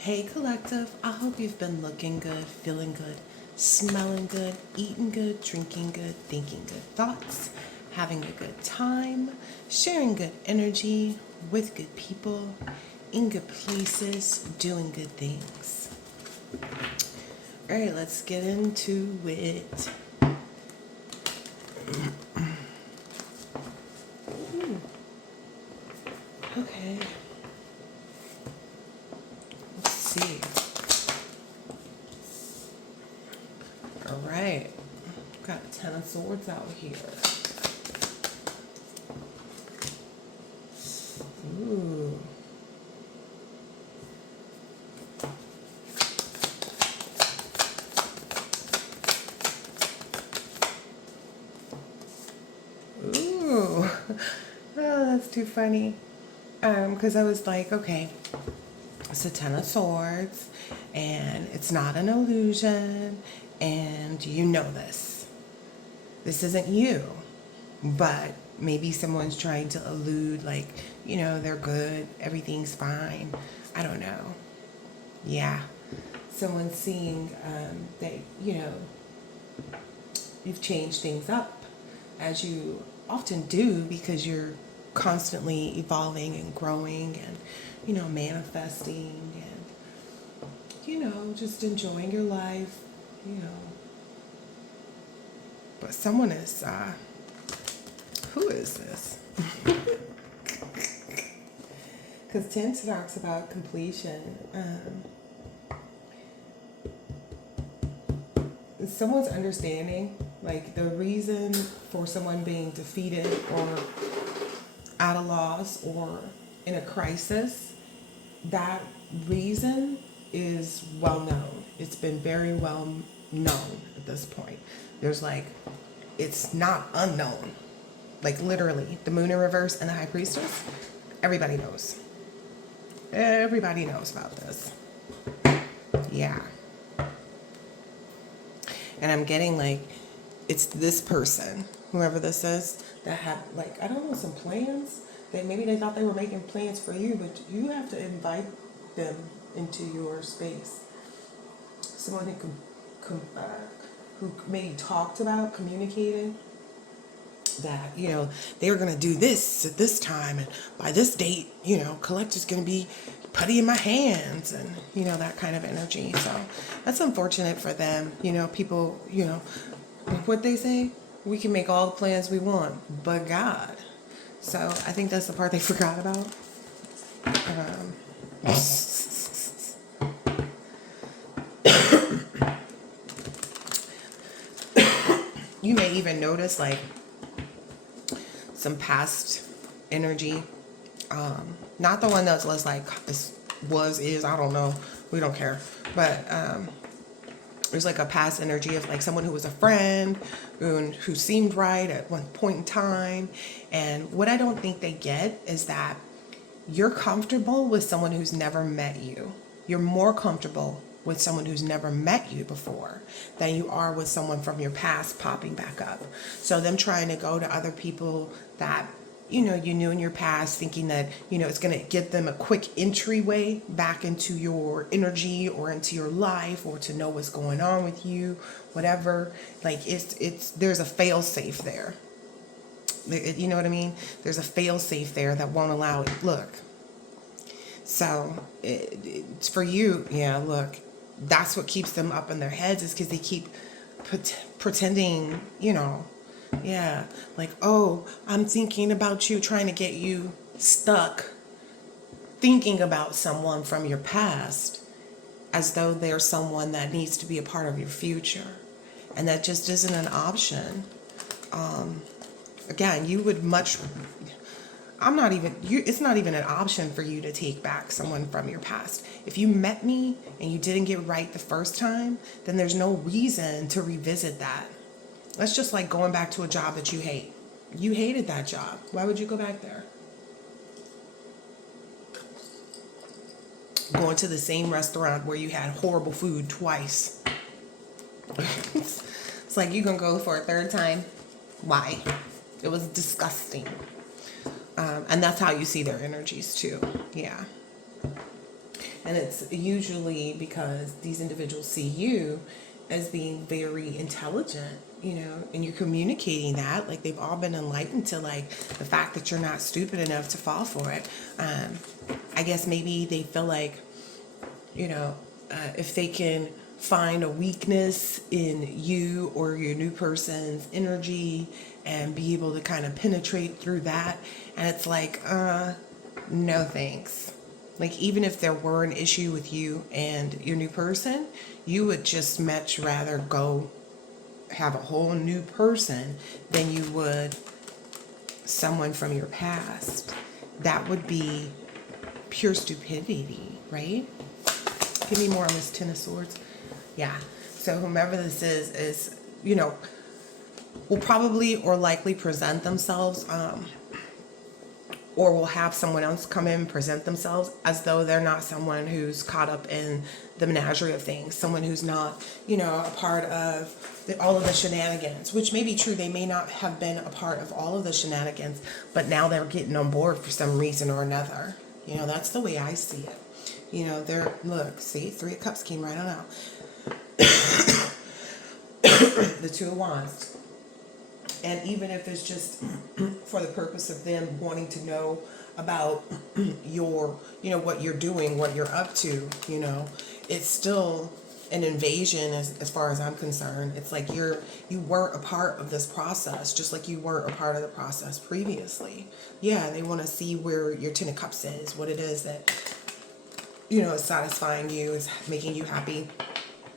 Hey collective, I hope you've been looking good, feeling good, smelling good, eating good, drinking good, thinking good thoughts, having a good time, sharing good energy with good people, in good places, doing good things. All right, let's get into it. Ooh, okay, let's see. All right, got a 10 of Swords out here. Ooh. Ooh. Oh, that's too funny. Because I was like, okay, it's a 10 of Swords, and it's not an illusion, and you know this. This isn't you, but maybe someone's trying to elude, like, they're good, everything's fine. I don't know. Yeah. Someone's seeing that, you've changed things up, as you often do, because you're constantly evolving and growing and, manifesting and, just enjoying your life, you know. But someone is, who is this? Because 10 talks about completion. Someone's understanding, like the reason for someone being defeated or at a loss or in a crisis, that reason is well known. It's been very well known at this point. There's like, it's not unknown. Like literally, the Moon in reverse and the High Priestess, everybody knows. Everybody knows about this. Yeah. And I'm getting like, it's this person, whoever this is, that had like, I don't know, some plans. Maybe they thought they were making plans for you, but you have to invite them into your space. Someone who maybe talked about, communicated that, they were going to do this at this time, and by this date, collector's going to be putty in my hands, and, that kind of energy. So that's unfortunate for them. People, what they say, we can make all the plans we want, but God. So I think that's the part they forgot about. You may even notice like some past energy. Not the one that's less like is, I don't know. We don't care. But there's like a past energy of like someone who was a friend who seemed right at one point in time. And what I don't think they get is that you're comfortable with someone who's never met you. You're more comfortable with someone who's never met you before than you are with someone from your past popping back up. So them trying to go to other people that you knew in your past, thinking that it's going to give them a quick entryway back into your energy or into your life, or to know what's going on with you, whatever. Like it's there's a fail safe there. You know what I mean? There's a fail safe there that won't allow it. Look. So it's for you. Yeah, look, that's what keeps them up in their heads, is because they keep pretending, yeah, like, oh, I'm thinking about you, trying to get you stuck thinking about someone from your past as though they're someone that needs to be a part of your future. And that just isn't an option. Again, you would much... it's not even an option for you to take back someone from your past. If you met me and you didn't get right the first time, then there's no reason to revisit that. That's just like going back to a job that you hate. You hated that job. Why would you go back there? Going to the same restaurant where you had horrible food twice. It's like you're going to go for a third time. Why? It was disgusting. And that's how you see their energies too. Yeah. And it's usually because these individuals see you as being very intelligent, and you're communicating that. Like, they've all been enlightened to, like, the fact that you're not stupid enough to fall for it. I guess maybe they feel like, if they can find a weakness in you or your new person's energy and be able to kind of penetrate through that, and it's like, no thanks. Like, even if there were an issue with you and your new person, you would just much rather go have a whole new person than you would someone from your past. That would be pure stupidity, right? Give me more on this Ten of Swords. Yeah. So whomever this is, will probably or likely present themselves, or will have someone else come in and present themselves as though they're not someone who's caught up in the menagerie of things, someone who's not, a part of all of the shenanigans, which may be true. They may not have been a part of all of the shenanigans, but now they're getting on board for some reason or another. That's the way I see it. Look, see, Three of Cups came right on out. The Two of Wands. And even if it's just for the purpose of them wanting to know about your, what you're doing, what you're up to, it's still an invasion as far as I'm concerned. It's like you weren't a part of this process, just like you weren't a part of the process previously. Yeah, they want to see where your Ten of Cups is, what it is that, is satisfying you, is making you happy.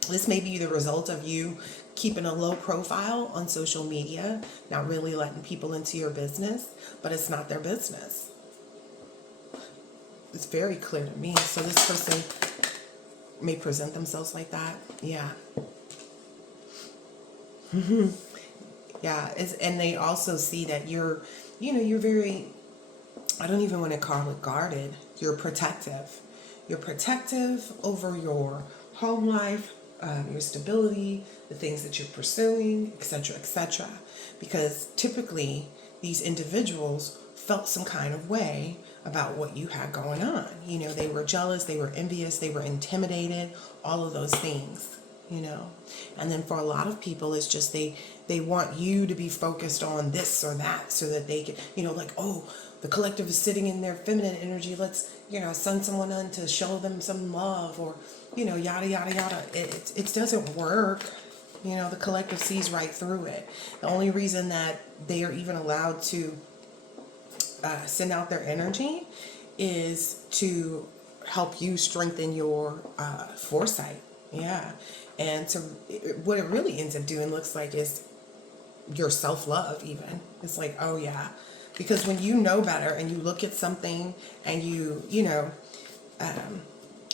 This may be the result of you keeping a low profile on social media, not really letting people into your business, but it's not their business. It's very clear to me. So this person may present themselves like that. Yeah. Yeah. And they also see that you're very, I don't even want to call it guarded. You're protective. You're protective over your home life, your stability, the things that you're pursuing, etc., etc. Because typically these individuals felt some kind of way about what you had going on. They were jealous, they were envious, they were intimidated, all of those things, And then for a lot of people, it's just they want you to be focused on this or that so that they can, like, oh, the collective is sitting in their feminine energy. Let's, send someone in to show them some love, or, yada, yada, yada. It doesn't work. The collective sees right through it. The only reason that they are even allowed to send out their energy is to help you strengthen your foresight. Yeah. And what it really ends up doing, looks like, is your self-love even. It's like, oh yeah. Because when you know better and you look at something and you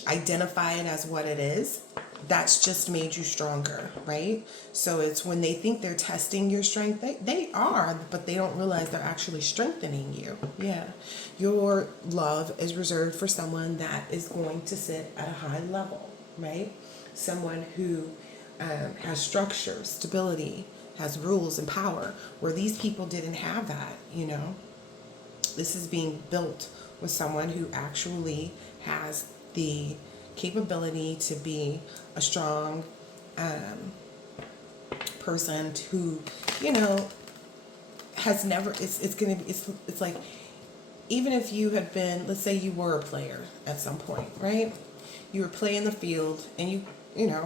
identify it as what it is, that's just made you stronger, right? So it's when they think they're testing your strength, they are, but they don't realize they're actually strengthening you. Yeah. Your love is reserved for someone that is going to sit at a high level, right? Someone who has structure, stability, has rules and power, where these people didn't have that, This is being built with someone who actually has the capability to be a strong person who, has never, it's like, even if you had been, let's say you were a player at some point, right? You were playing the field and you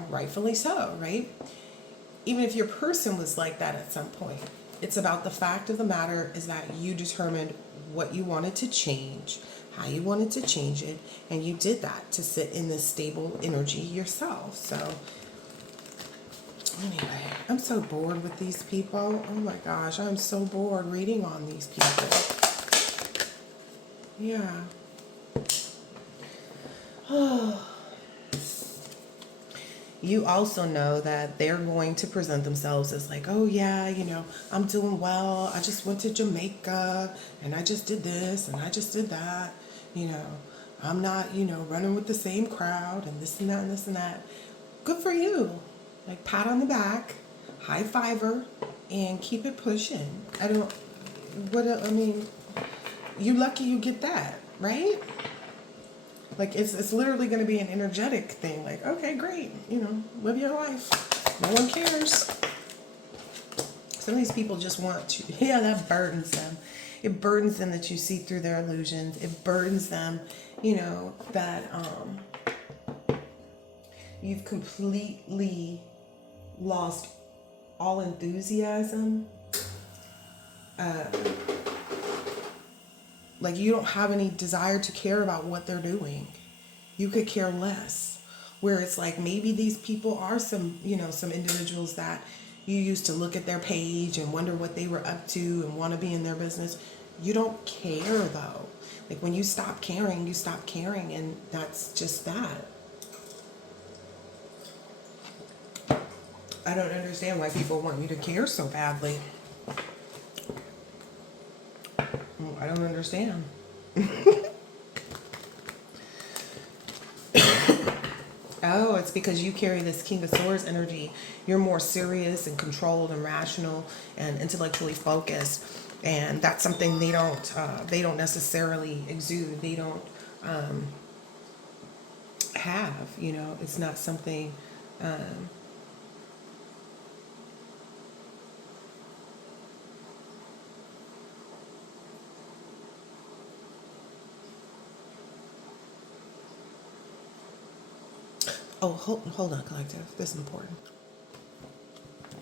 rightfully so, right? Even if your person was like that at some point, it's about the fact of the matter is that you determined what you wanted to change, how you wanted to change it, and you did that to sit in this stable energy yourself. So anyway, I'm so bored with these people. Oh my gosh, I'm so bored reading on these people. Yeah. Oh. You also know that they're going to present themselves as like, oh yeah, I'm doing well. I just went to Jamaica and I just did this and I just did that. I'm not, running with the same crowd and this and that and this and that. Good for you. Like, pat on the back, high fiver, and keep it pushing. You lucky you get that, right? Like it's literally going to be an energetic thing. Like, okay, great, live your life. No one cares. Some of these people just want to, yeah, that burdens them. It burdens them that you see through their illusions. It burdens them, that you've completely lost all enthusiasm. Like you don't have any desire to care about what they're doing. You could care less. Where it's like maybe these people are some individuals that you used to look at their page and wonder what they were up to and want to be in their business. You don't care though. Like when you stop caring, and that's just that. I don't understand why people want you to care so badly. I don't understand. Oh, it's because you carry this King of Swords energy. You're more serious and controlled and rational and intellectually focused, and that's something they don't necessarily exude. They don't have. It's not something. Oh, hold on, collective. This is important.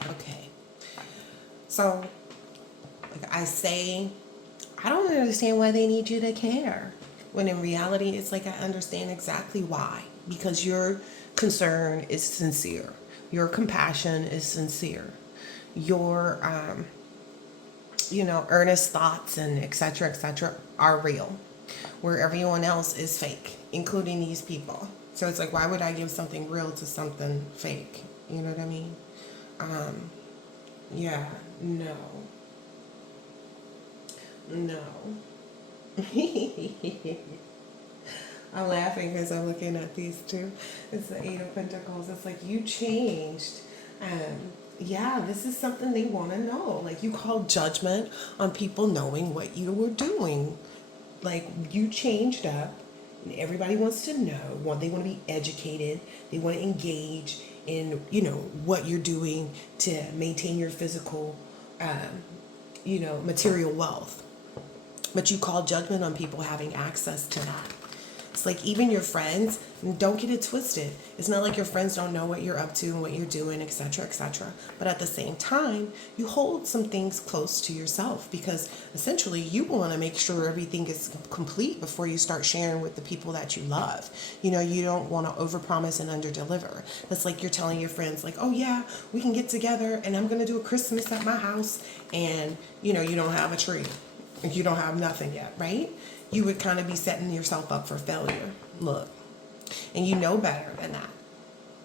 Okay. So, like I say, I don't understand why they need you to care. When in reality, it's like I understand exactly why. Because your concern is sincere. Your compassion is sincere. Your, earnest thoughts and etc. are real. Where everyone else is fake, including these people. So it's like, why would I give something real to something fake? You know what I mean? Yeah, no. I'm laughing because I'm looking at these two. It's the Eight of Pentacles. It's like you changed. Yeah, this is something they want to know. Like you call judgment on people knowing what you were doing. Like you changed up. Everybody wants to know. They want to be educated. They want to engage in, what you're doing to maintain your physical, material wealth. But you call judgment on people having access to that. It's like even your friends, don't get it twisted. It's not like your friends don't know what you're up to and what you're doing, etc. But at the same time, you hold some things close to yourself because essentially you want to make sure everything is complete before you start sharing with the people that you love. You don't want to overpromise and underdeliver. That's like you're telling your friends like, oh yeah, we can get together and I'm going to do a Christmas at my house, and you don't have a tree. You don't have nothing yet, right? You would kind of be setting yourself up for failure. Look, and you know better than that.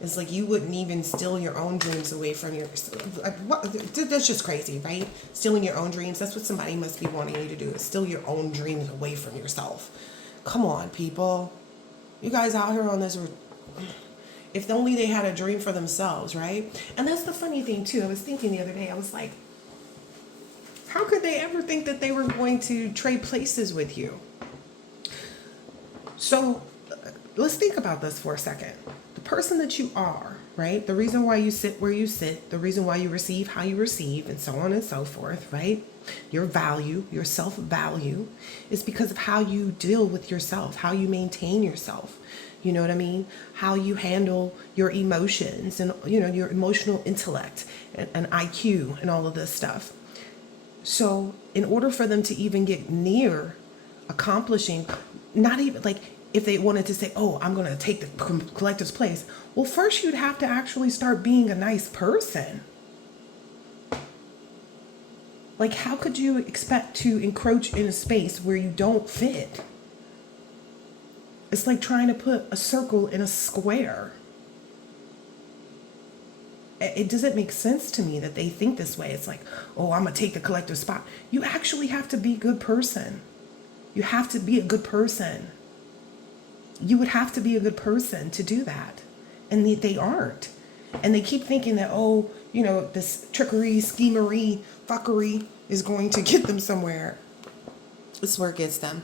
It's like you wouldn't even steal your own dreams away from your. That's just crazy, right? Stealing your own dreams. That's what somebody must be wanting you to do, is steal your own dreams away from yourself. Come on, people. You guys out here on this. If only they had a dream for themselves, right? And that's the funny thing, too. I was thinking the other day, I was like, how could they ever think that they were going to trade places with you? So let's think about this for a second. The person that you are, right? The reason why you sit where you sit, the reason why you receive how you receive, and so on and so forth, right? Your value, your self-value, is because of how you deal with yourself, how you maintain yourself. You know what I mean? How you handle your emotions and, your emotional intellect and IQ and all of this stuff. So in order for them to even get near accomplishing, not even like if they wanted to say, oh, I'm going to take the collective's place. Well, first you'd have to actually start being a nice person. Like, how could you expect to encroach in a space where you don't fit? It's like trying to put a circle in a square. It doesn't make sense to me that they think this way. It's like, oh, I'm going to take the collective spot. You actually have to be a good person. You have to be a good person. You would have to be a good person to do that. And they aren't. And they keep thinking that, oh, this trickery, schemery, fuckery is going to get them somewhere. This is where it gets them.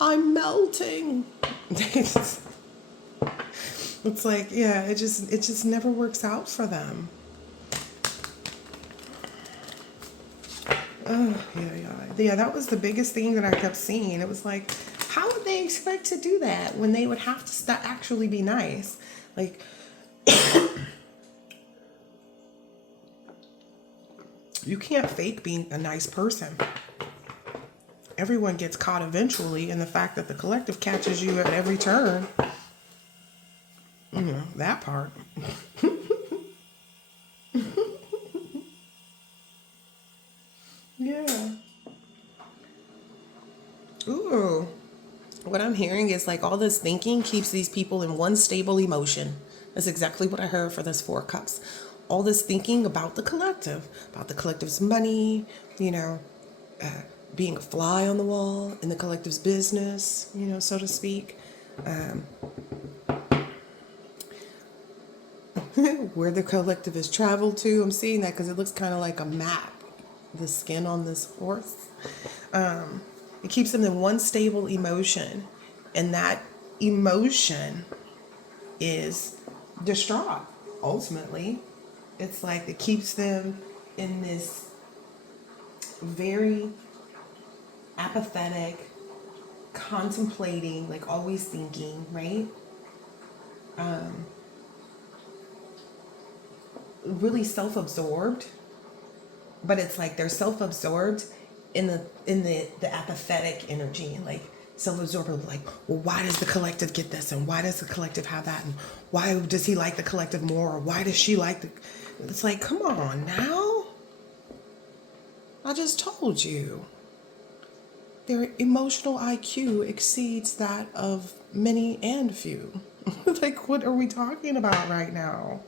I'm melting. It's like, yeah, it just never works out for them. Oh, yeah. That was the biggest thing that I kept seeing. It was like, how would they expect to do that when they would have to actually be nice? Like, you can't fake being a nice person. Everyone gets caught eventually, and the fact that the collective catches you at every turn, that part. Yeah. Ooh. What I'm hearing is like all this thinking keeps these people in one stable emotion. That's exactly what I heard for this Four Cups. All this thinking about the collective's money, you know, uh, being a fly on the wall in the collective's business, so to speak. Where the collective has traveled to. I'm seeing that because it looks kind of like a map, the skin on this horse. It keeps them in one stable emotion, and that emotion is distraught. Ultimately, it's like it keeps them in this very apathetic, contemplating, like always thinking, right? Really self-absorbed, but it's like they're self-absorbed in the apathetic energy, like self-absorbed, like, well, why does the collective get this, and why does the collective have that, and why does he like the collective more, or why does she like the? It's like, come on now, I just told you their emotional IQ exceeds that of many and few. Like, what are we talking about right now?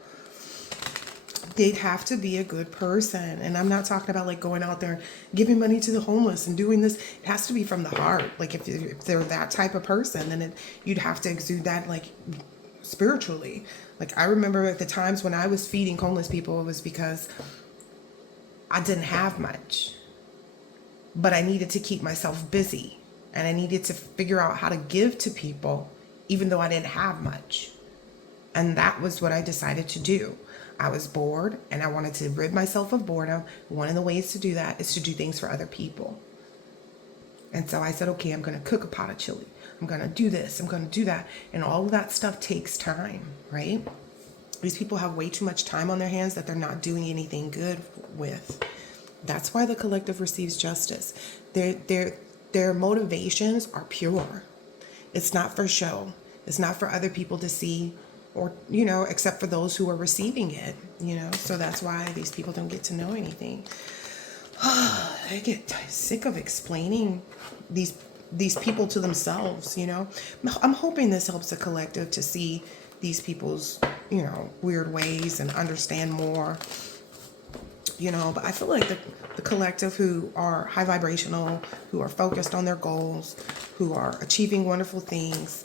They'd have to be a good person. And I'm not talking about like going out there and giving money to the homeless and doing this. It has to be from the heart. Like if they're that type of person, then you'd have to exude that like spiritually. Like I remember at the times when I was feeding homeless people, it was because I didn't have much, but I needed to keep myself busy, and I needed to figure out how to give to people even though I didn't have much. And that was what I decided to do. I was bored and I wanted to rid myself of boredom. One of the ways to do that is to do things for other people. And so I said, okay, I'm going to cook a pot of chili. I'm going to do this. I'm going to do that. And all of that stuff takes time, right? These people have way too much time on their hands that they're not doing anything good with. That's why the collective receives justice. Their motivations are pure. It's not for show. It's not for other people to see, or, except for those who are receiving it, So that's why these people don't get to know anything. I get sick of explaining these people to themselves, I'm hoping this helps the collective to see these people's, weird ways and understand more. But I feel like the collective who are high vibrational, who are focused on their goals, who are achieving wonderful things,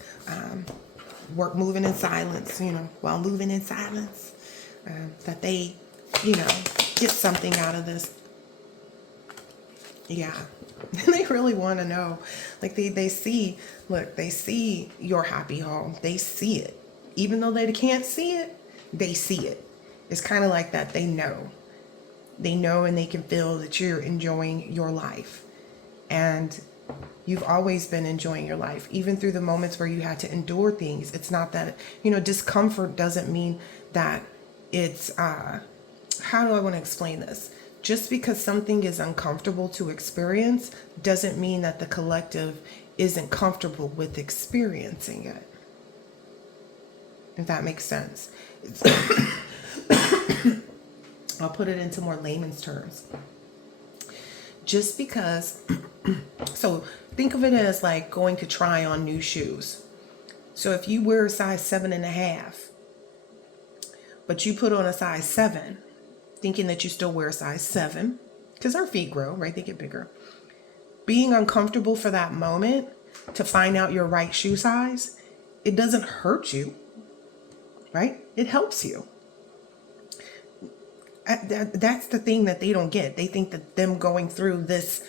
moving in silence, while moving in silence, that they, get something out of this. Yeah. They really want to know. Like they see, look, they see your happy home. They see it. Even though they can't see it, they see it. It's kind of like that. They know. They know and they can feel that you're enjoying your life. And you've always been enjoying your life, even through the moments where you had to endure things. It's not that, discomfort doesn't mean that it's, how do I want to explain this? Just because something is uncomfortable to experience doesn't mean that the collective isn't comfortable with experiencing it. If that makes sense. I'll put it into more layman's terms. Just because, so think of it as like going to try on new shoes. So if you wear a size 7.5, but you put on a size 7, thinking that you still wear a size 7, because our feet grow, right? They get bigger. Being uncomfortable for that moment to find out your right shoe size, it doesn't hurt you, right? It helps you. That's the thing that they don't get. They think that them going through this,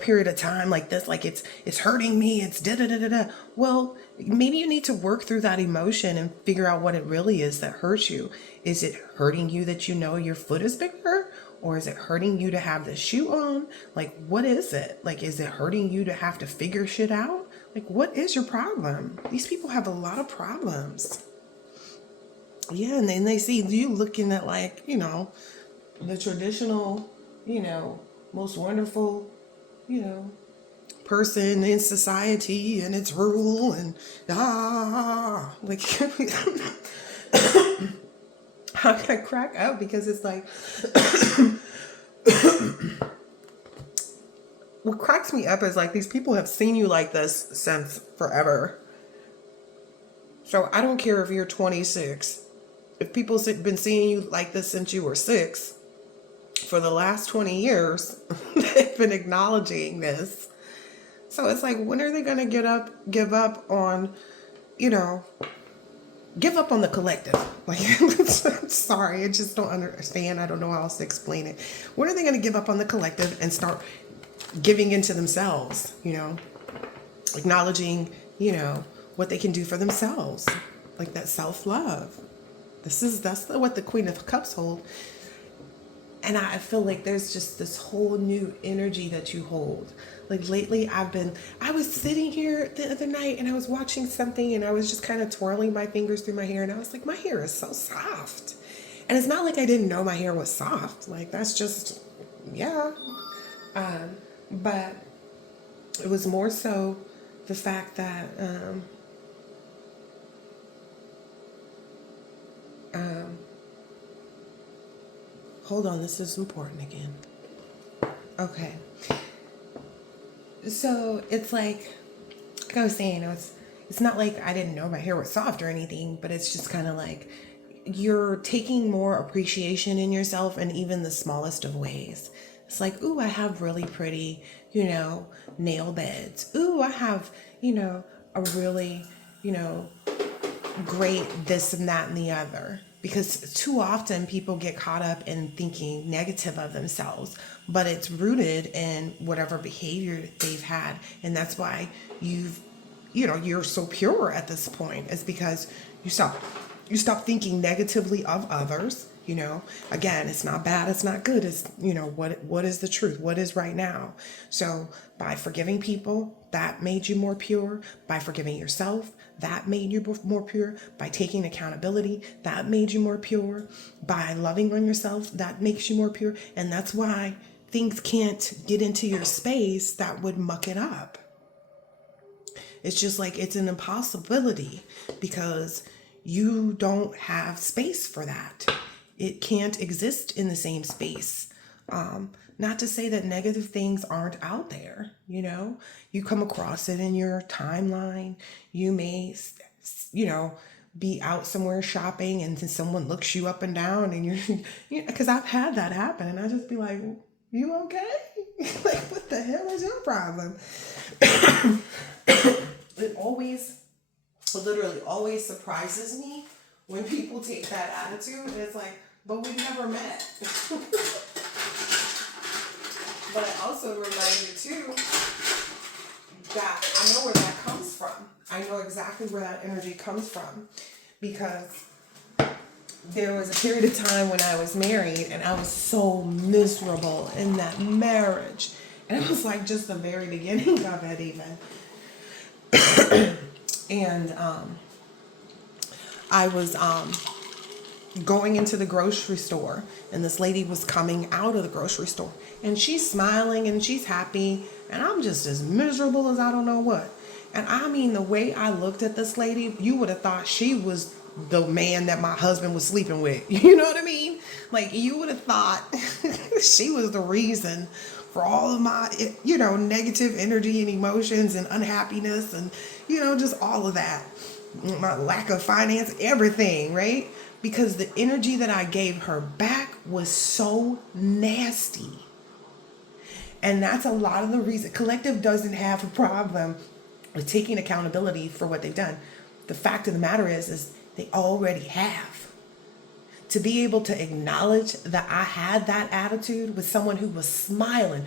period of time like this, like it's hurting me, it's da da da da da. Well, maybe you need to work through that emotion and figure out what it really is that hurts you. Is it hurting you that your foot is bigger? Or is it hurting you to have the shoe on? Like, what is it? Like, is it hurting you to have to figure shit out? Like, what is your problem? These people have a lot of problems. Yeah, and then they see you looking at, like, the traditional, most wonderful, you know, person in society and its rule and like I crack up because it's like what cracks me up is like these people have seen you like this since forever. So I don't care if you're 26. If people have been seeing you like this since you were 6, for the last 20 years, they've been acknowledging this. So it's like, when are they going to give up on the collective? Like, I'm sorry, I just don't understand. I don't know how else to explain it. When are they going to give up on the collective and start giving into themselves, acknowledging, what they can do for themselves, like that self-love. That's what the Queen of Cups hold. And I feel like there's just this whole new energy that you hold. Like lately I was sitting here the other night and I was watching something and I was just kind of twirling my fingers through my hair and I was like, my hair is so soft. And it's not like I didn't know my hair was soft. Like, that's just, yeah. But it was more so the fact that, hold on, this is important again. Okay. So it's like I was saying, it's not like I didn't know my hair was soft or anything, but it's just kind of like you're taking more appreciation in yourself in even the smallest of ways. It's like, ooh, I have really pretty, nail beds. Ooh, I have, a really, great this and that and the other. Because too often people get caught up in thinking negative of themselves, but it's rooted in whatever behavior they've had. And that's why you're so pure at this point, is because you stop thinking negatively of others. Again, it's not bad, it's not good. It's, what is the truth? What is right now? So by forgiving people, that made you more pure. By forgiving yourself, that made you more pure. By taking accountability, that made you more pure. By loving on yourself, that makes you more pure. And that's why things can't get into your space that would muck it up. It's just like, it's an impossibility because you don't have space for that. It can't exist in the same space. Not to say that negative things aren't out there. You come across it in your timeline. You may, be out somewhere shopping and then someone looks you up and down and because I've had that happen and I just be like, you okay? Like, what the hell is your problem? It literally always surprises me when people take that attitude. And it's like, but we never met. But I also remind you too that I know where that comes from. I know exactly where that energy comes from, because there was a period of time when I was married and I was so miserable in that marriage. And it was like just the very beginning of it even. And I was going into the grocery store and this lady was coming out of the grocery store and she's smiling and she's happy and I'm just as miserable as I don't know what. And I mean, the way I looked at this lady, you would have thought she was the man that my husband was sleeping with. You know what I mean? Like, you would have thought she was the reason for all of my, negative energy and emotions and unhappiness and, just all of that. My lack of finance, everything, right? Because the energy that I gave her back was so nasty. And that's a lot of the reason. Collective doesn't have a problem with taking accountability for what they've done. The fact of the matter is they already have. to be able to acknowledge that I had that attitude with someone who was smiling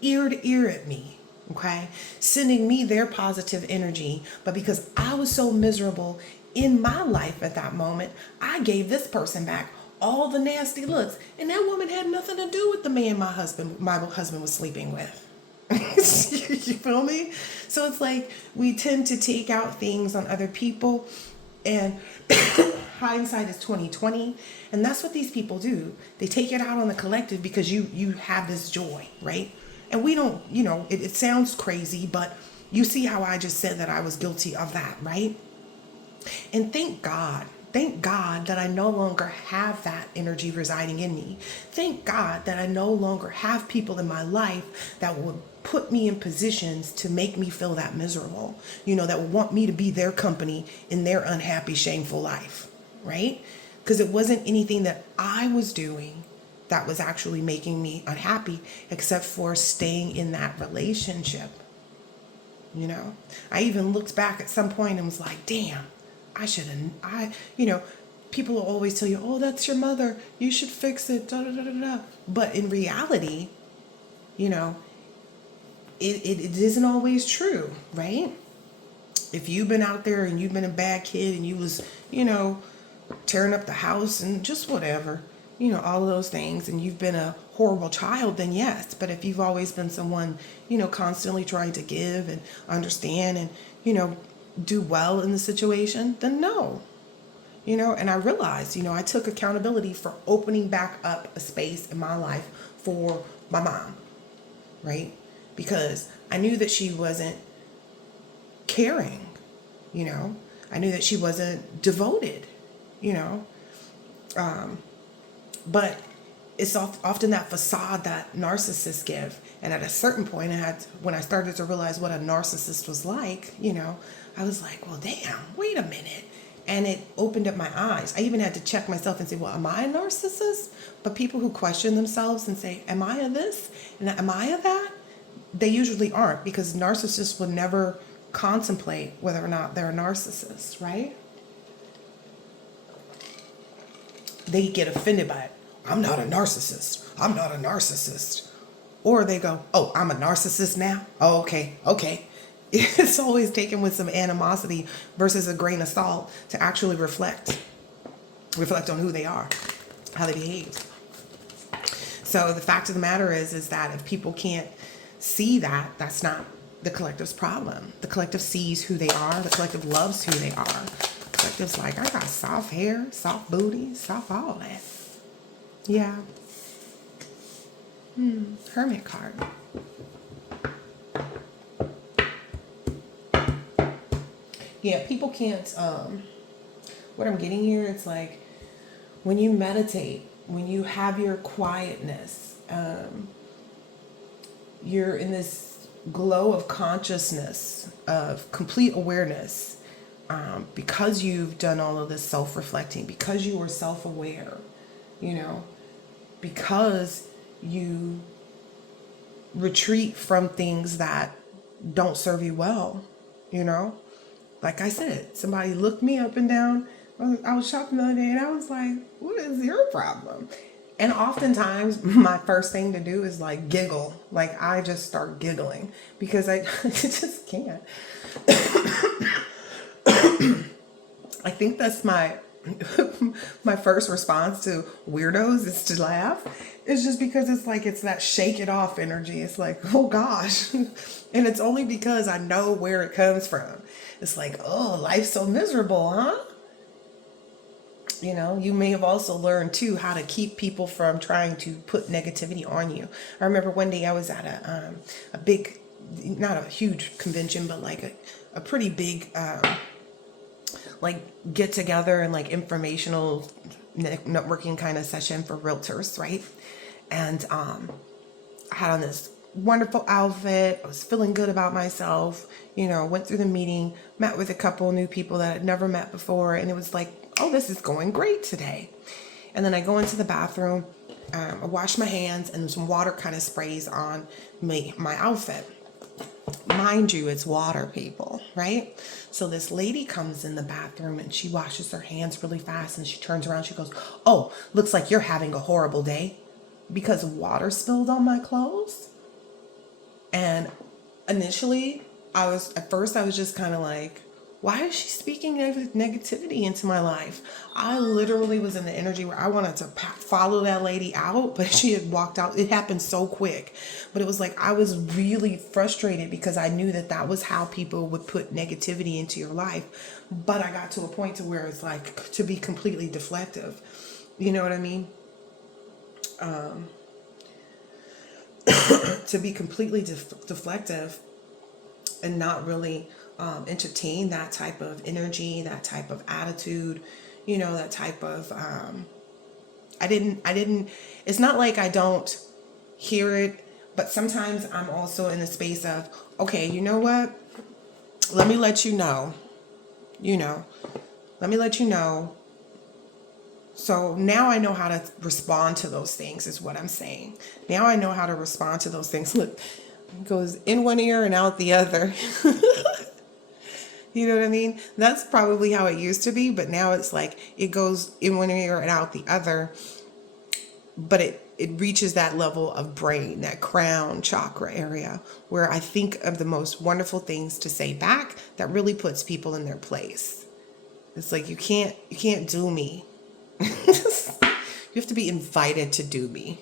ear to ear at me, okay, sending me their positive energy. But because I was so miserable in my life at that moment, I gave this person back all the nasty looks, and that woman had nothing to do with the man my husband was sleeping with. You feel me? So it's like we tend to take out things on other people, and hindsight is 2020, and that's what these people do. They take it out on the collective because you have this joy, right? And we don't, it sounds crazy, but you see how I just said that I was guilty of that, right? And thank God that I no longer have that energy residing in me. Thank God that I no longer have people in my life that would put me in positions to make me feel that miserable, that would want me to be their company in their unhappy, shameful life, right? Because it wasn't anything that I was doing that was actually making me unhappy, except for staying in that relationship. I even looked back at some point and was like, damn, people will always tell you, oh, that's your mother, you should fix it, da da da da da. But in reality, it isn't always true, right? If you've been out there and you've been a bad kid and you was, tearing up the house and just whatever, all of those things, and you've been a horrible child, then yes. But if you've always been someone, constantly trying to give and understand and, do well in the situation, then no. And I realized, I took accountability for opening back up a space in my life for my mom, right? Because I knew that she wasn't caring, I knew that she wasn't devoted, but it's often that facade that narcissists give. And at a certain point, when I started to realize what a narcissist was like, I was like, well, damn, wait a minute. And it opened up my eyes. I even had to check myself and say, well, am I a narcissist? But people who question themselves and say, am I a this? And am I a that? They usually aren't, because narcissists will never contemplate whether or not they're a narcissist, right? They get offended by it. I'm not a narcissist. I'm not a narcissist. Or they go, oh, I'm a narcissist now? Oh, okay. It's always taken with some animosity versus a grain of salt to actually reflect on who they are, how they behave. So the fact of the matter is that if people can't see that, that's not the collective's problem. The collective sees who they are. The collective loves who they are. The collective's like, I got soft hair, soft booty, soft all that. Yeah. Hermit card. Yeah, people can't, what I'm getting here, it's like when you meditate, when you have your quietness, you're in this glow of consciousness, of complete awareness, because you've done all of this self-reflecting, because you are self-aware, because you retreat from things that don't serve you well, Like I said, somebody looked me up and down. I was shopping the other day and I was like, what is your problem? And oftentimes my first thing to do is like giggle. Like I just start giggling because I just can't. I think that's my first response to weirdos is to laugh. It's just because it's that shake it off energy. It's like, oh gosh. And it's only because I know where it comes from. It's like, oh, life's so miserable, huh? You may have also learned too how to keep people from trying to put negativity on you. I remember one day I was at a big, not a huge convention, but like a pretty big like get together and like informational networking kind of session for realtors, right? And I had on this wonderful outfit. I was feeling good about myself. Went through the meeting, met with a couple new people that I'd never met before, and it was like, oh, this is going great today. And then I go into the bathroom, I wash my hands, and some water kind of sprays on my outfit. Mind you, it's water, people, right? So this lady comes in the bathroom and she washes her hands really fast and she turns around. She goes, "Oh, looks like you're having a horrible day because water spilled on my clothes." And initially, at first, I was just kind of like, why is she speaking negativity into my life? I literally was in the energy where I wanted to follow that lady out, but she had walked out. It happened so quick. But it was like I was really frustrated because I knew that that was how people would put negativity into your life. But I got to a point to where it's like to be completely deflective. You know what I mean? To be completely deflective and not really entertain that type of energy, that type of attitude, that type of I didn't it's not like I don't hear it, but sometimes I'm also in the space of, okay, you know what? Let me let you know. Let me let you know. So now I know how to respond to those things, is what I'm saying. Now I know how to respond to those things. Look, it goes in one ear and out the other. You know what I mean? That's probably how it used to be, but now it's like it goes in one ear and out the other. But it reaches that level of brain, that crown chakra area, where I think of the most wonderful things to say back that really puts people in their place. It's like you can't do me. You have to be invited to do me.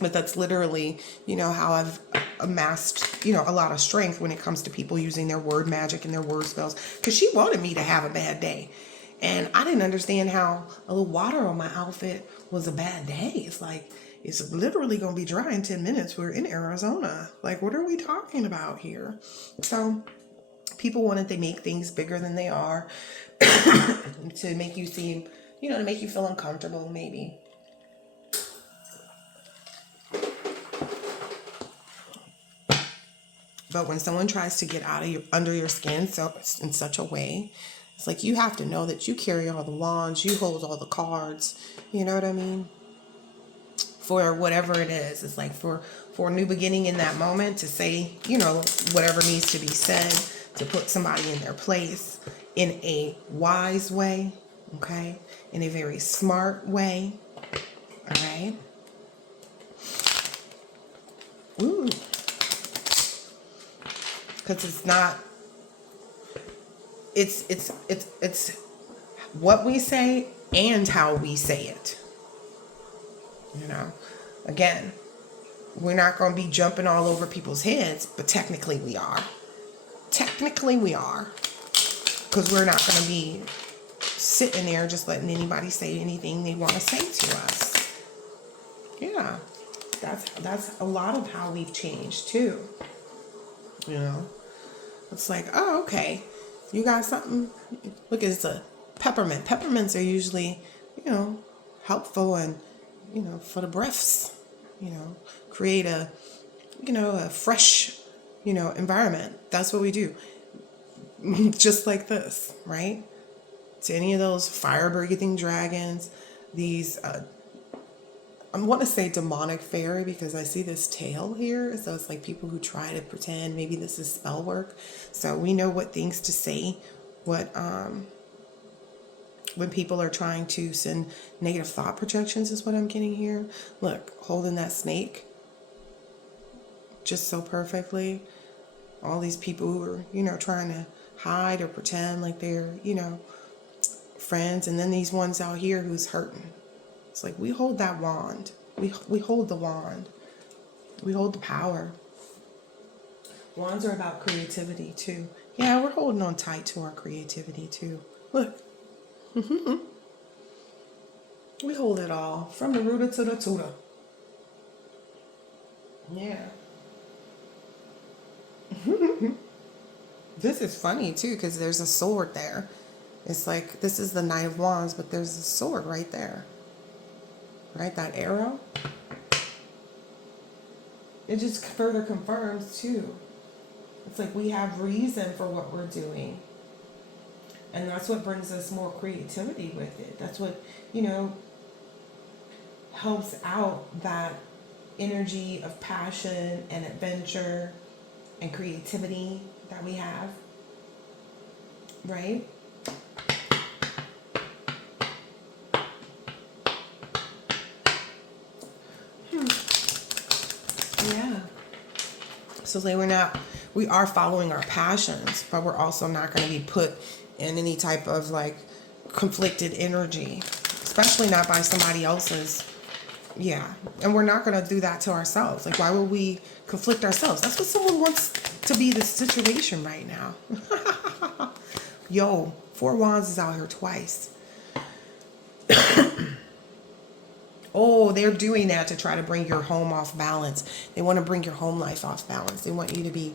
But that's literally, how I've amassed, a lot of strength when it comes to people using their word magic and their word spells. Because she wanted me to have a bad day. And I didn't understand how a little water on my outfit was a bad day. It's like, it's literally going to be dry in 10 minutes. We're in Arizona. Like, what are we talking about here? So people wanted to make things bigger than they are to make you seem, to make you feel uncomfortable, maybe. But when someone tries to get out of under your skin in such a way, it's like you have to know that you carry all the wands, you hold all the cards. You know what I mean? For whatever it is, it's like for a new beginning in that moment, to say, whatever needs to be said, to put somebody in their place in a wise way, okay, in a very smart way. All right. Ooh. Because it's what we say and how we say it. Again, we're not going to be jumping all over people's heads, but technically we are. Technically we are. Because we're not going to be sitting there just letting anybody say anything they want to say to us. Yeah. That's a lot of how we've changed too. It's like, oh, okay, you got something. Look, it's a peppermint. Peppermints are usually, helpful and, for the breaths, create a fresh, environment. That's what we do. Just like this, right? To any of those fire-breathing dragons, these I want to say demonic fairy because I see this tail here. So it's like people who try to pretend maybe this is spell work. So we know what things to say, when people are trying to send negative thought projections is what I'm getting here. Look, holding that snake just so perfectly. All these people who are, trying to hide or pretend like they're, friends. And then these ones out here who's hurting. It's like we hold that wand. We hold the wand. We hold the power. Wands are about creativity too. Yeah, we're holding on tight to our creativity too. Look. We hold it all. From the rooter to the tutor. Yeah. This is funny too because there's a sword there. It's like this is the Knight of Wands, but there's a sword right there. Right, that arrow. It just further confirms too. It's like we have reason for what we're doing. And that's what brings us more creativity with it. That's what, helps out that energy of passion and adventure and creativity that we have, right? Yeah. So say we are following our passions, but we're also not going to be put in any type of like conflicted energy, especially not by somebody else's. Yeah. And we're not going to do that to ourselves. Like, why would we conflict ourselves? That's what someone wants to be the situation right now. Yo, Four Wands is out here twice. Oh, they're doing that to try to bring your home off balance. They want to bring your home life off balance. They want you to be,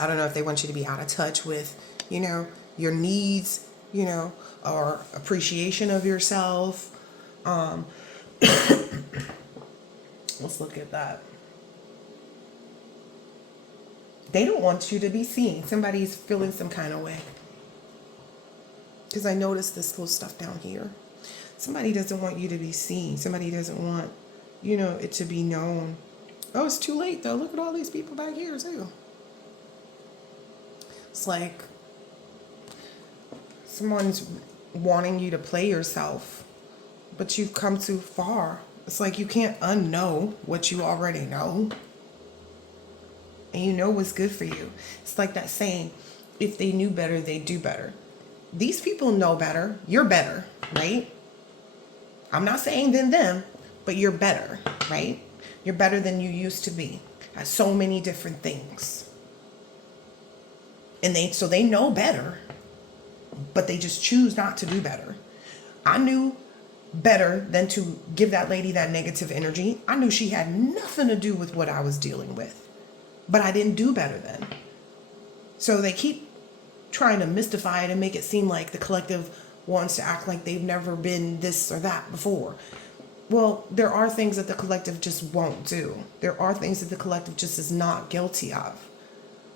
I don't know if they want you to be out of touch with, your needs, or appreciation of yourself. Let's look at that. They don't want you to be seen. Somebody's feeling some kind of way. Because I noticed this little stuff down here. Somebody doesn't want you to be seen. Somebody doesn't want, it to be known. Oh, it's too late though. Look at all these people back here too. It's like someone's wanting you to play yourself, but you've come too far. It's like you can't unknow what you already know. And you know what's good for you. It's like that saying, if they knew better, they'd do better. These people know better. You're better, right? I'm not saying than them, but you're better, right? You're better than you used to be at so many different things. And they know better, but they just choose not to do better. I knew better than to give that lady that negative energy. I knew she had nothing to do with what I was dealing with, but I didn't do better then. So they keep trying to mystify it and make it seem like the collective wants to act like they've never been this or that before. Well, there are things that the collective just won't do. There are things that the collective just is not guilty of.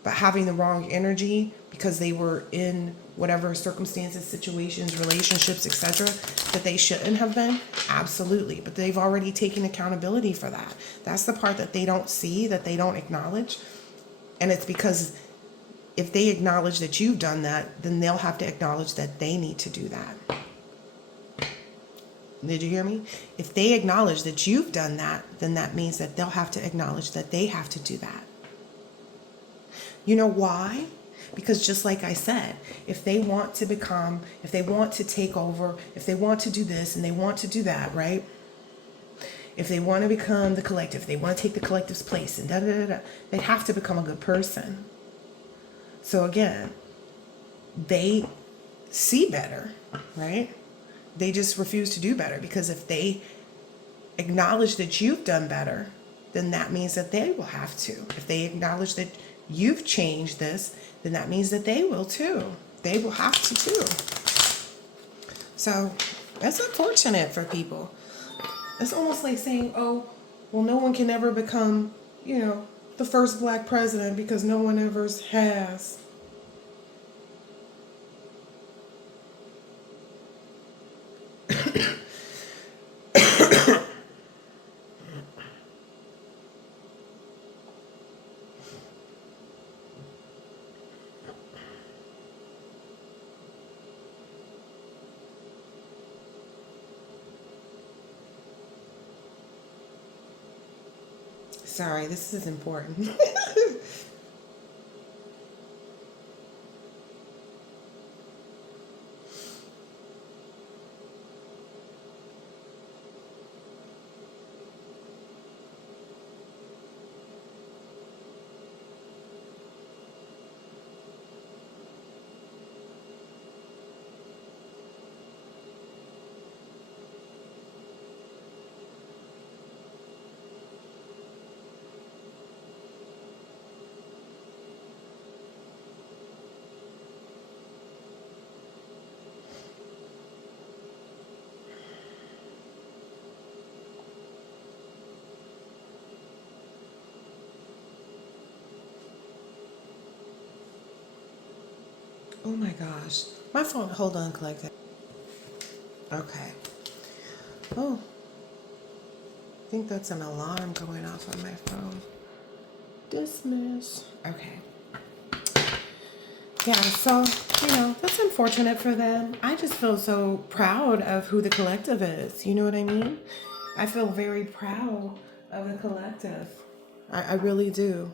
But having the wrong energy because they were in whatever circumstances, situations, relationships, etc., that they shouldn't have been, absolutely. But they've already taken accountability for that. That's the part that they don't see, that they don't acknowledge. And it's because if they acknowledge that you've done that, then they'll have to acknowledge that they need to do that. Did you hear me? If they acknowledge that you've done that, then that means that they'll have to acknowledge that they have to do that. You know why? Because just like I said, if they want to become, if they want to take over, if they want to do this and they want to do that, right? If they want to become the collective, they want to take the collective's place and they have to become a good person. So again, they see better, right? They just refuse to do better, because if they acknowledge that you've done better, then that means that they will have to. If they acknowledge that you've changed this, then that means that they will too. They will have to too. So that's unfortunate for people. It's almost like saying, oh, well, no one can ever become, the first black president because no one ever has. Sorry, this is important. Oh my gosh. My phone, hold on, collective. Okay. Oh. think that's an alarm going off on my phone. Dismiss. Okay. Yeah, so, that's unfortunate for them. I just feel so proud of who the collective is. You know what I mean? I feel very proud of the collective. I really do.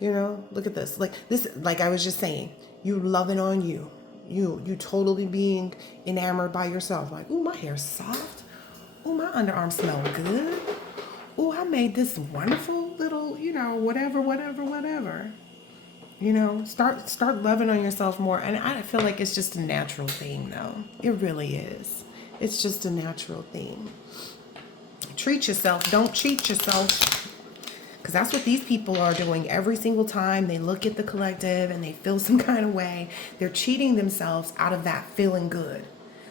Look at this. Like I was just saying, you loving on you. You totally being enamored by yourself. Like, ooh, my hair's soft. Ooh, my underarms smell good. Ooh, I made this wonderful little, whatever. Start loving on yourself more. And I feel like it's just a natural thing, though. It really is. It's just a natural thing. Treat yourself. Don't cheat yourself. Because that's what these people are doing every single time they look at the collective and they feel some kind of way. They're cheating themselves out of that feeling good.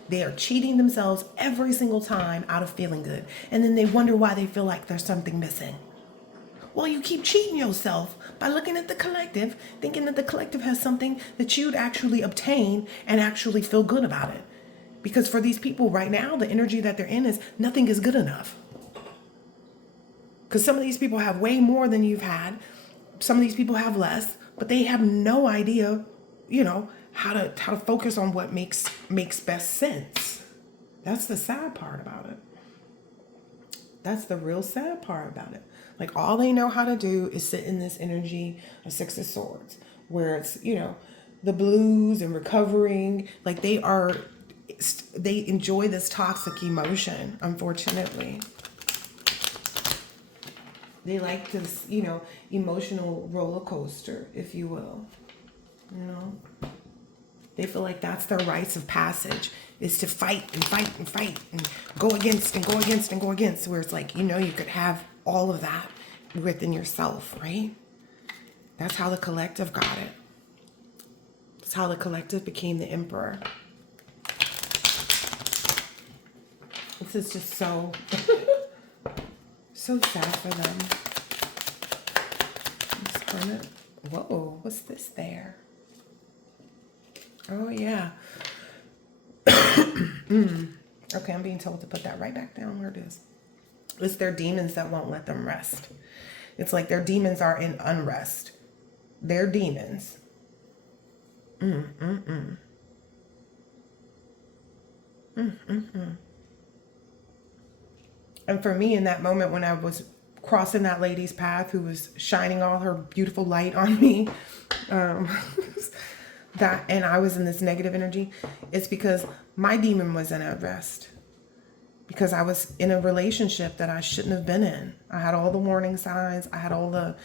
They are cheating themselves every single time out of feeling good. And then they wonder why they feel like there's something missing. Well, you keep cheating yourself by looking at the collective, thinking that the collective has something that you'd actually obtain and actually feel good about it. Because for these people right now, the energy that they're in is nothing is good enough. Because some of these people have way more than you've had. Some of these people have less, but they have no idea, how to focus on what makes best sense. That's the sad part about it. That's the real sad part about it. Like, all they know how to do is sit in this energy of Six of Swords, where it's, the blues and recovering. Like, they enjoy this toxic emotion, unfortunately. They like this, emotional roller coaster, if you will. They feel like that's their rites of passage, is to fight and fight and fight and go against and go against and go against, where it's like, you could have all of that within yourself, right? That's how the collective got it. That's how the collective became the emperor. This is just so, so sad for them. Whoa, what's this there? Oh, yeah. Okay, I'm being told to put that right back down where it is. It's their demons that won't let them rest. It's like their demons are in unrest. Their demons. And for me, in that moment when I was crossing that lady's path who was shining all her beautiful light on me, and I was in this negative energy, it's because my demon was in unrest. Because I was in a relationship that I shouldn't have been in. I had all the warning signs. I had all the,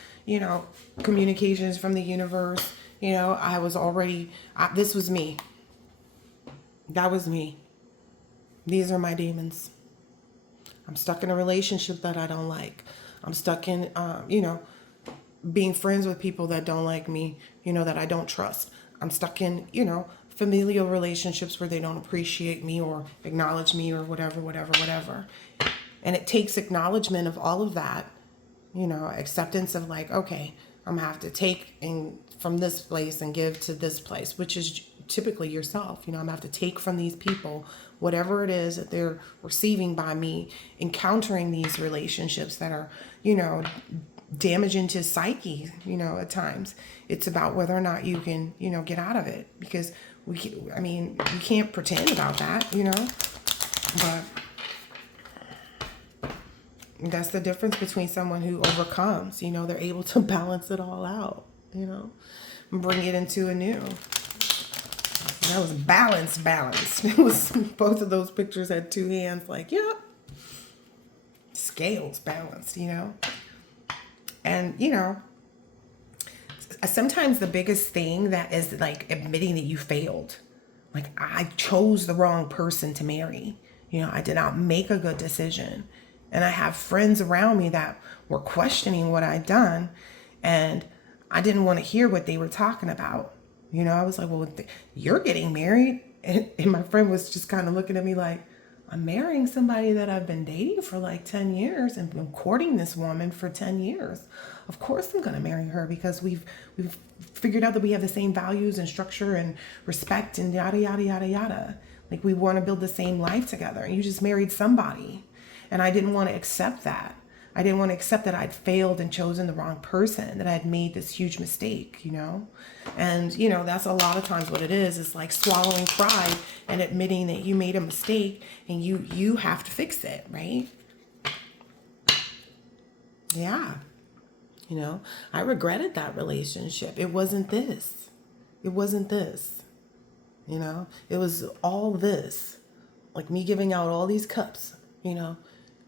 communications from the universe. I was already, this was me. That was me. These are my demons. I'm stuck in a relationship that I don't like. I'm stuck in, being friends with people that don't like me, that I don't trust. I'm stuck in, familial relationships where they don't appreciate me or acknowledge me or whatever. And it takes acknowledgement of all of that, acceptance of like, okay, I'm gonna have to take from this place and give to this place, which is typically yourself. I'm gonna have to take from these people whatever it is that they're receiving by me, encountering these relationships that are, damaging to psyche, at times. It's about whether or not you can, get out of it, because you can't pretend about that, but that's the difference between someone who overcomes, they're able to balance it all out, and bring it into a new. That was balanced. It was, both of those pictures had two hands, like, yeah, scales balanced, and, sometimes the biggest thing that is like admitting that you failed. Like, I chose the wrong person to marry. I did not make a good decision. And I have friends around me that were questioning what I'd done. And I didn't want to hear what they were talking about. I was like, well, you're getting married. And my friend was just kind of looking at me like, I'm marrying somebody that I've been dating for like 10 years and been courting this woman for 10 years. Of course I'm going to marry her, because we've figured out that we have the same values and structure and respect and yada, yada, yada, yada. Like, we want to build the same life together. And you just married somebody. And I didn't want to accept that. I didn't want to accept that I'd failed and chosen the wrong person, that I'd made this huge mistake, you know? And, you know, that's a lot of times what it is. It's like swallowing pride and admitting that you made a mistake and you have to fix it, right? Yeah. You know, I regretted that relationship. It wasn't this. It wasn't this. You know, it was all this. Like me giving out all these cups, you know,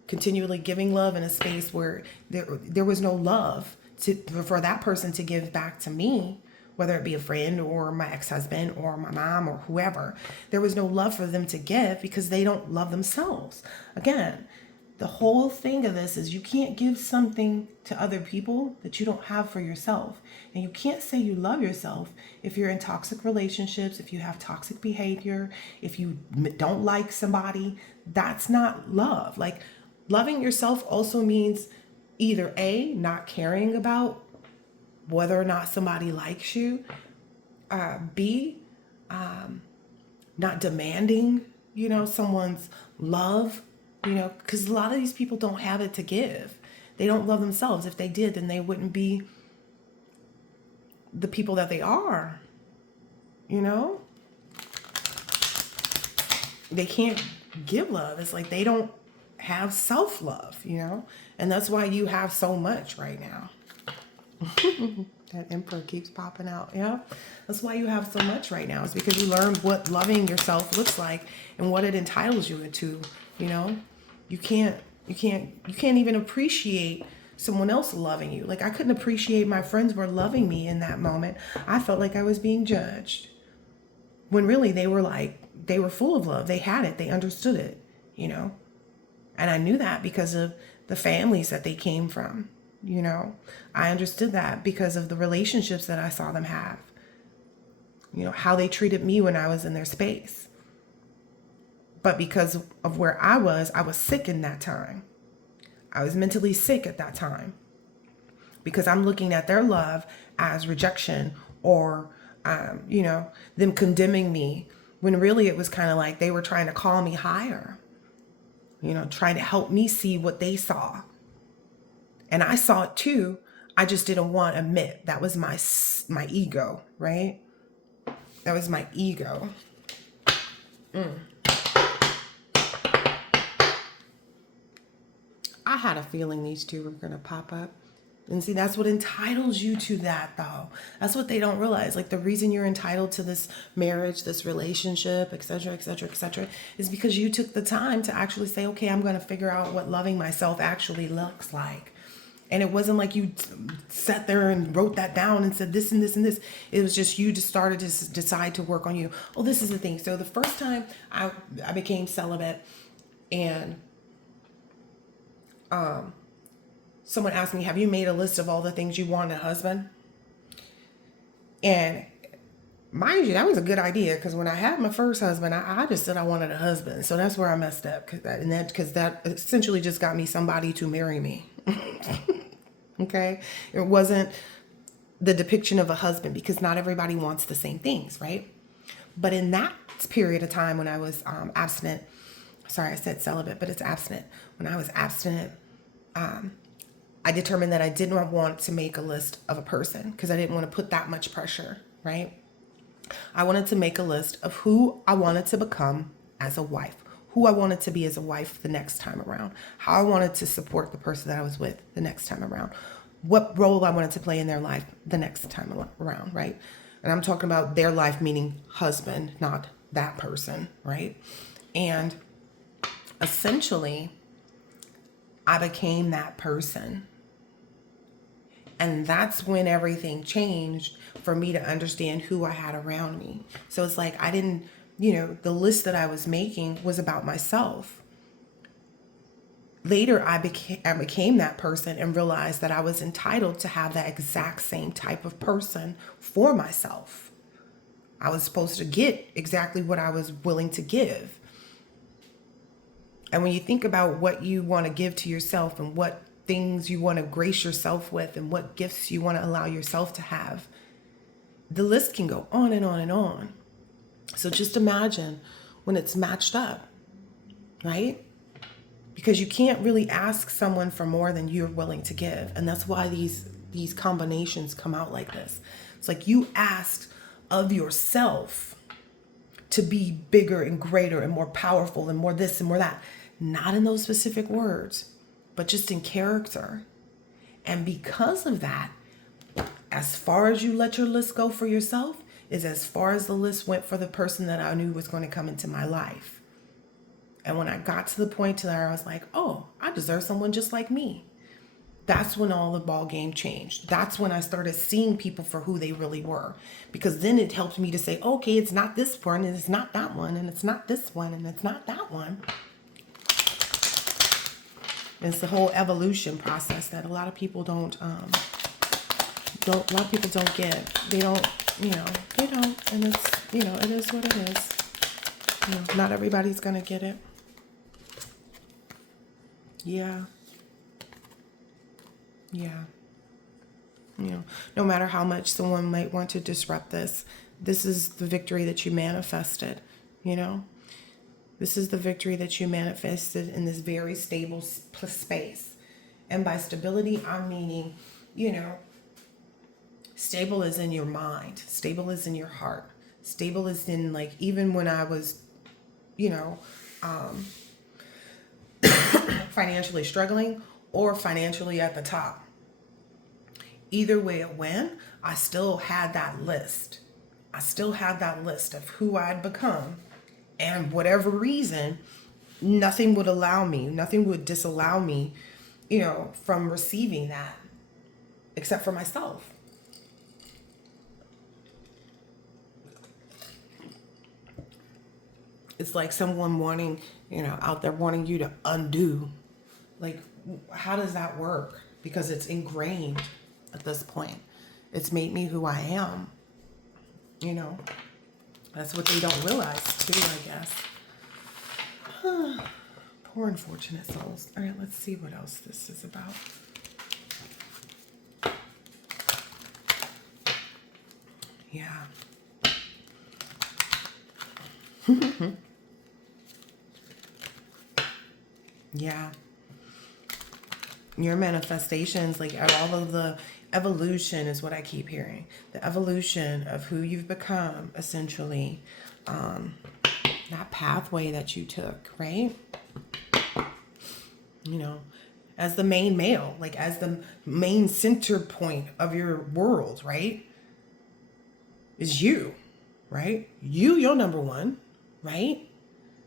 continually giving love in a space where there was no love for that person to give back to me, whether it be a friend or my ex-husband or my mom or whoever. There was no love for them to give because they don't love themselves. Again, the whole thing of this is you can't give something to other people that you don't have for yourself. And you can't say you love yourself if you're in toxic relationships, if you have toxic behavior, if you don't like somebody. That's not love. Like, loving yourself also means either A, not caring about whether or not somebody likes you, B, not demanding, you know, someone's love, you know, because a lot of these people don't have it to give. They don't love themselves. If they did, then they wouldn't be the people that they are, you know? They can't give love. It's like they don't have self-love, you know? And that's why you have so much right now. That emperor keeps popping out. Yeah. That's why you have so much right now. It's because you learned what loving yourself looks like and what it entitles you to, you know? You can't even appreciate someone else loving you. Like, I couldn't appreciate my friends were loving me in that moment. I felt like I was being judged. When really they were full of love. They had it. They understood it, you know? And I knew that because of the families that they came from, you know? I understood that because of the relationships that I saw them have. You know, how they treated me when I was in their space. But because of where I was sick in that time. I was mentally sick at that time. Because I'm looking at their love as rejection or, you know, them condemning me. When really it was kind of like they were trying to call me higher. You know, trying to help me see what they saw. And I saw it too. I just didn't want to admit. That was my ego, right? That was my ego. I had a feeling these two were going to pop up. And see, that's what entitles you to that, though. That's what they don't realize. Like, the reason you're entitled to this marriage, this relationship, etc., etc., etc., is because you took the time to actually say, okay, I'm going to figure out what loving myself actually looks like. And it wasn't like you sat there and wrote that down and said this and this and this. It was just you just started to decide to work on you. Oh, this is the thing. So the first time I became celibate, and someone asked me, have you made a list of all the things you want in a husband? And mind you, that was a good idea, because when I had my first husband, I just said I wanted a husband. So that's where I messed up, because that essentially just got me somebody to marry me. Okay? It wasn't the depiction of a husband, because not everybody wants the same things, right? But in that period of time when I was abstinent, sorry, I said celibate, but it's abstinent. When I was abstinent, I determined that I didn't want to make a list of a person, because I didn't want to put that much pressure, right? I wanted to make a list of who I wanted to become as a wife, who I wanted to be as a wife the next time around, how I wanted to support the person that I was with the next time around, what role I wanted to play in their life the next time around, right? And I'm talking about their life, meaning husband, not that person, right? And essentially, I became that person. And that's when everything changed for me to understand who I had around me. So it's like I didn't, you know, the list that I was making was about myself. Later, I became that person and realized that I was entitled to have that exact same type of person for myself. I was supposed to get exactly what I was willing to give. And when you think about what you want to give to yourself and what things you want to grace yourself with and what gifts you want to allow yourself to have, the list can go on and on and on. So just imagine when it's matched up, right? because you can't really ask someone for more than you're willing to give. And that's why these combinations come out like this. It's like you asked of yourself to be bigger and greater and more powerful and more this and more that. Not in those specific words, but just in character. And because of that, as far as you let your list go for yourself is as far as the list went for the person that I knew was going to come into my life. And when I got to the point to where I was like, oh, I deserve someone just like me. That's when all the ball game changed. That's when I started seeing people for who they really were. Because then it helped me to say, okay, it's not this one, and it's not that one, and it's not this one, and it's not that one. It's the whole evolution process that a lot of people don't get. They don't, and it's, it is what it is. Not everybody's gonna get it. Yeah. No matter how much someone might want to disrupt this is the victory that you manifested, This is the victory that you manifested in this very stable space. And by stability, I'm meaning, stable is in your mind, stable is in your heart, stable is in, like, even when I was, financially struggling or financially at the top. Either way it went, I still had that list. I still had that list of who I'd become. And whatever reason, nothing would disallow me, from receiving that, except for myself. It's like someone wanting, out there wanting you to undo. Like, how does that work? Because it's ingrained at this point. It's made me who I am. That's what they don't realize too, I guess. Poor unfortunate souls. All right, let's see what else this is about. Yeah. Yeah. Your manifestations, like all of the evolution is what I keep hearing. The evolution of who you've become, essentially. That pathway that you took, right? As the main male, like as the main center point of your world, right? Is you, right? You're number one, right?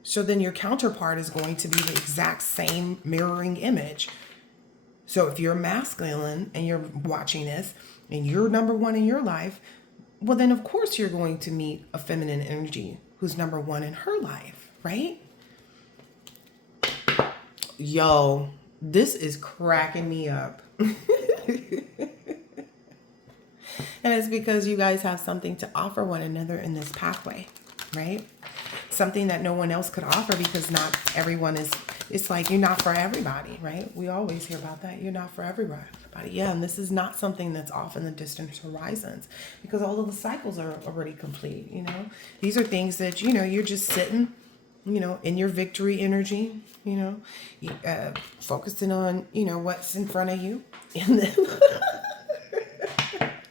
So then your counterpart is going to be the exact same mirroring image. So if you're masculine and you're watching this and you're number one in your life, well, then of course you're going to meet a feminine energy who's number one in her life, right? Yo, this is cracking me up. And it's because you guys have something to offer one another in this pathway, right? Something that no one else could offer, because not everyone is, it's like you're not for everybody, right? We always hear about that. You're not for everybody. Yeah, and this is not something that's off in the distant horizons, because all of the cycles are already complete, These are things that, you're just sitting, in your victory energy, focusing on, what's in front of you. And then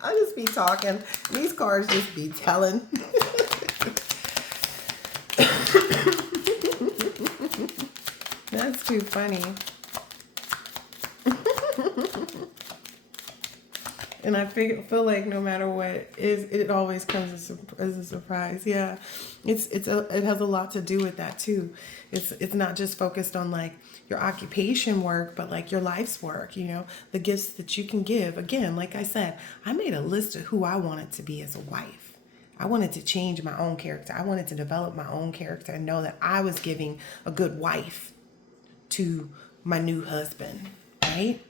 I just be talking. These cards just be telling. That's too funny. And I feel like no matter what it always comes as a surprise. Yeah, it has a lot to do with that too. It's not just focused on like your occupation work, but like your life's work. The gifts that you can give. Again, like I said, I made a list of who I wanted to be as a wife. I wanted to change my own character. I wanted to develop my own character and know that I was giving a good wife to my new husband, right?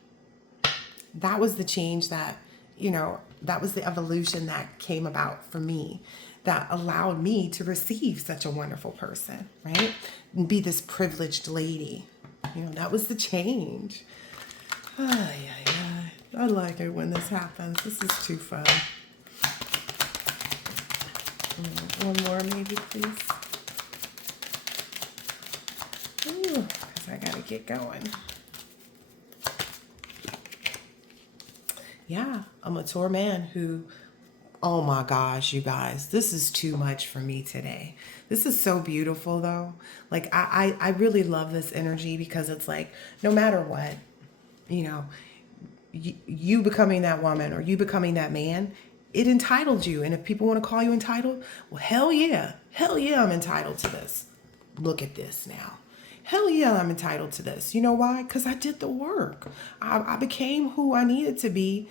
That was the change that, that was the evolution that came about for me, that allowed me to receive such a wonderful person, right? And be this privileged lady. That was the change. I like it when this happens. This is too fun. One more maybe, please. Ooh, because I got to get going. Yeah, a mature man who, oh my gosh, you guys, this is too much for me today. This is so beautiful though. Like I really love this energy because it's like, no matter what, you know, you becoming that woman or you becoming that man, it entitled you. And if people want to call you entitled, well, hell yeah, I'm entitled to this. Look at this now. Hell yeah, I'm entitled to this. You know why? Because I did the work. I became who I needed to be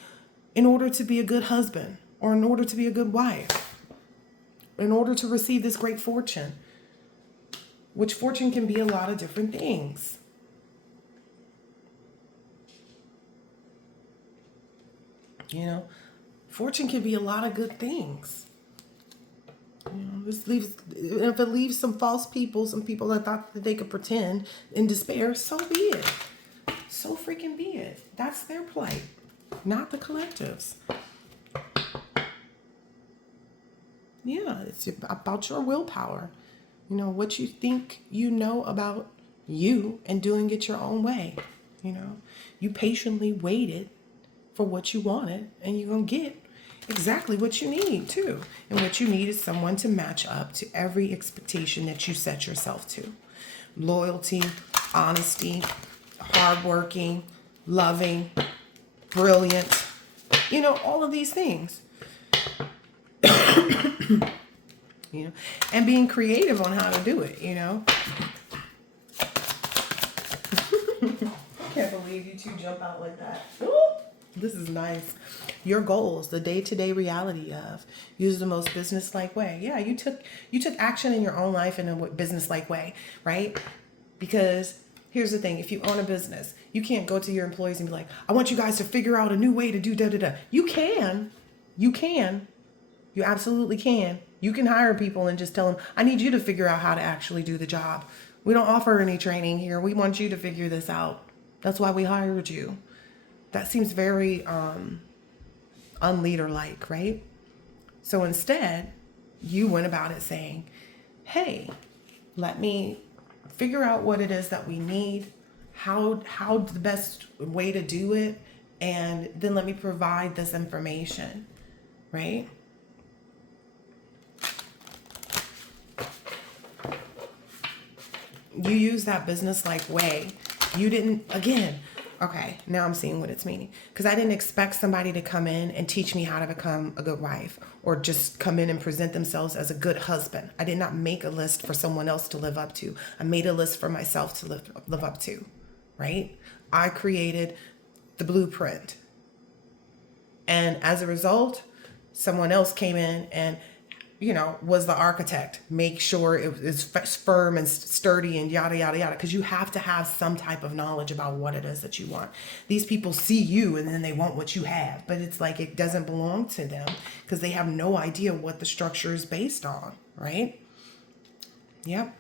in order to be a good husband or in order to be a good wife, in order to receive this great fortune, which fortune can be a lot of different things. You know, fortune can be a lot of good things. You know, this leaves, if it leaves some false people, some people that thought that they could pretend in despair, so be it. So freaking be it. That's their plight, not the collectives. Yeah, it's about your willpower. You know, what you think you know about you and doing it your own way. You know, you patiently waited for what you wanted and you're going to get exactly what you need too. And what you need is someone to match up to every expectation that you set yourself to. Loyalty, honesty, hardworking, loving, brilliant, you know, all of these things. You know, and being creative on how to do it, you know. I can't believe you two jump out like that. Ooh, this is nice. Your goals, the day-to-day reality of use the most business-like way. Yeah, you took action in your own life in a business-like way, right? Because here's the thing, if you own a business, you can't go to your employees and be like, I want you guys to figure out a new way to do da-da-da. You can. You absolutely can. You can hire people and just tell them, I need you to figure out how to actually do the job. We don't offer any training here. We want you to figure this out. That's why we hired you. That seems very unleader-like, right? So instead, you went about it saying, hey, let me figure out what it is that we need, how the best way to do it, and then let me provide this information, right? You use that business-like way. You didn't, again, okay, now I'm seeing what it's meaning. Because I didn't expect somebody to come in and teach me how to become a good wife or just come in and present themselves as a good husband. I did not make a list for someone else to live up to. I made a list for myself to live up to, right? I created the blueprint. And as a result, someone else came in and, you know, was the architect. Make sure it is firm and sturdy and yada, yada, yada. Because you have to have some type of knowledge about what it is that you want. These people see you and then they want what you have. But it's like it doesn't belong to them because they have no idea what the structure is based on, right? Yep.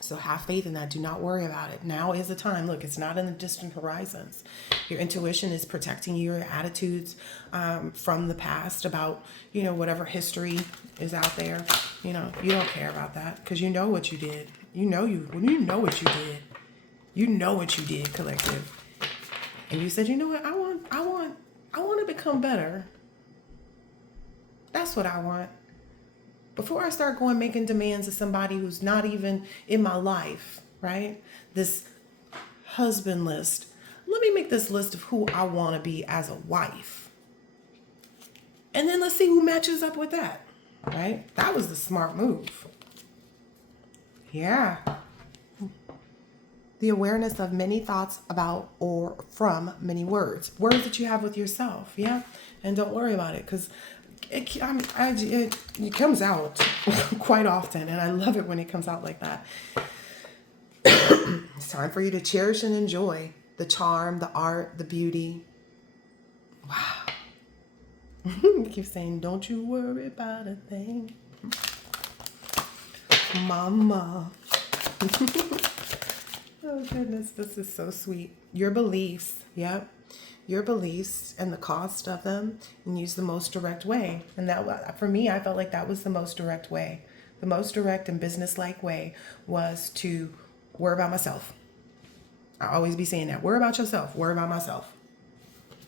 So have faith in that. Do not worry about it. Now is the time. Look, it's not in the distant horizons. Your intuition is protecting you, your attitudes from the past about, you know, whatever history is out there. You know, you don't care about that because you know what you did. You know what you did. You know what you did, collective. And you said, you know what? I want to become better. That's what I want. Before I start going making demands of somebody who's not even in my life, right? This husband list. Let me make this list of who I want to be as a wife. And then let's see who matches up with that, right? That was the smart move. Yeah. The awareness of many thoughts about or from many words. Words that you have with yourself, yeah? And don't worry about it because it comes out quite often, and I love it when it comes out like that. It's time for you to cherish and enjoy the charm, the art, the beauty. Wow. I keep saying, don't you worry about a thing. Mama. Oh, goodness, this is so sweet. Your beliefs, yep. Your beliefs and the cost of them, and use the most direct way. And that, for me, I felt like that was the most direct way. The most direct and business-like way was to worry about myself. I always be saying that. Worry about yourself. Worry about myself.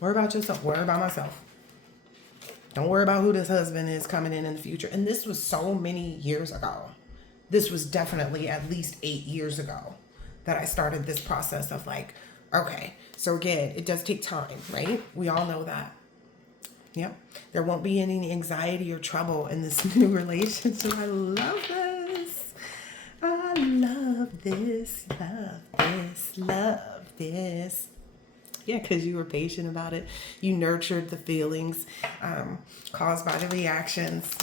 Worry about yourself. Worry about myself. Don't worry about who this husband is coming in the future. And this was so many years ago. This was definitely at least 8 years ago that I started this process of like, okay, so again, it does take time, right? We all know that. Yep. There won't be any anxiety or trouble in this new relationship. I love this. I love this. Love this. Love this. Yeah, because you were patient about it. You nurtured the feelings caused by the reactions,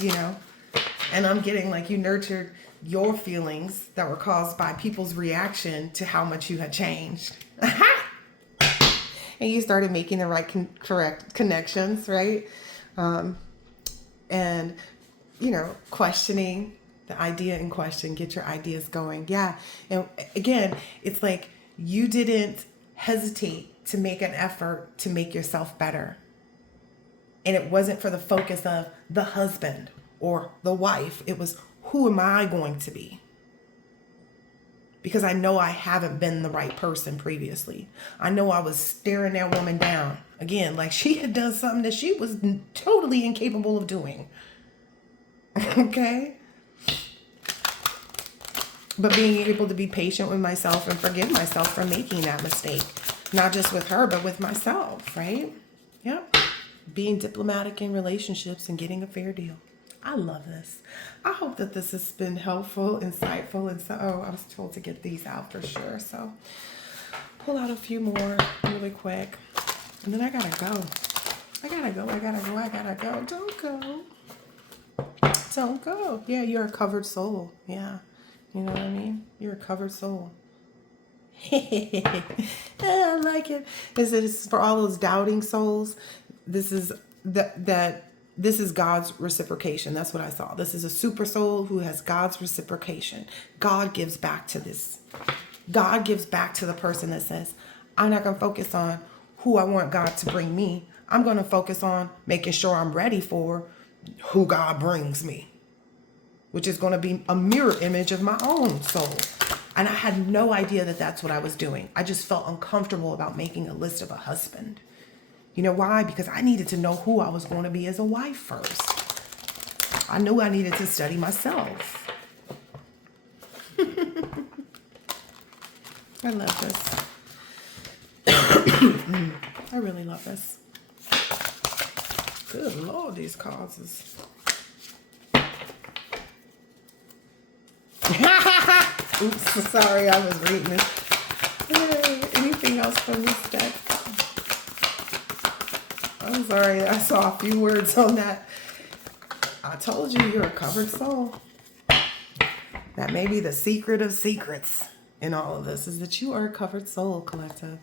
And I'm getting like you nurtured your feelings that were caused by people's reaction to how much you had changed. And you started making the right correct connections, right? And, questioning the idea in question, get your ideas going. Yeah. And again, it's like you didn't hesitate to make an effort to make yourself better. And it wasn't for the focus of the husband or the wife. It was, who am I going to be? Because I know I haven't been the right person previously. I know I was staring that woman down. Again, like she had done something that she was totally incapable of doing. Okay? But being able to be patient with myself and forgive myself for making that mistake. Not just with her, but with myself, right? Yep. Being diplomatic in relationships and getting a fair deal. I love this. I hope that this has been helpful, insightful, and I was told to get these out for sure. So pull out a few more really quick. And then I gotta go. I gotta go. Don't go. Don't go. Yeah, you're a covered soul. Yeah. You know what I mean? You're a covered soul. I like it. It's for all those doubting souls. This is this is God's reciprocation. That's what I saw. This is a super soul who has God's reciprocation. God gives back to this. God gives back to the person that says, I'm not going to focus on who I want God to bring me. I'm going to focus on making sure I'm ready for who God brings me, which is going to be a mirror image of my own soul. And I had no idea that that's what I was doing. I just felt uncomfortable about making a list of a husband. You know why? Because I needed to know who I was going to be as a wife first. I knew I needed to study myself. I love this. I really love this. Good Lord, these causes. Oops, sorry, I was reading this. Anything else from this deck? I'm sorry, I saw a few words on that. I told you you're a covered soul. That may be the secret of secrets in all of this, is that you are a covered soul, collective.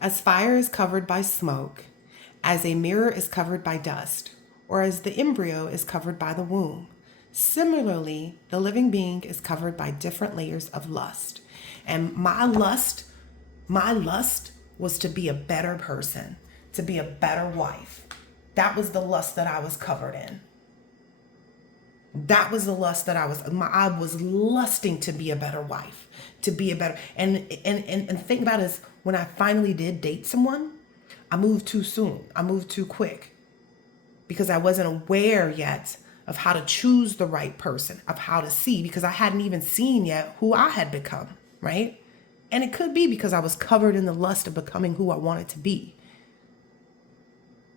As fire is covered by smoke, as a mirror is covered by dust, or as the embryo is covered by the womb, similarly, the living being is covered by different layers of lust. And my lust was to be a better person, to be a better wife. That was the lust that I was covered in. That was the lust that I was lusting to be a better wife, to be a better, and think about it, is when I finally did date someone, I moved too soon. I moved too quick because I wasn't aware yet of how to choose the right person, of how to see, because I hadn't even seen yet who I had become, right? And it could be because I was covered in the lust of becoming who I wanted to be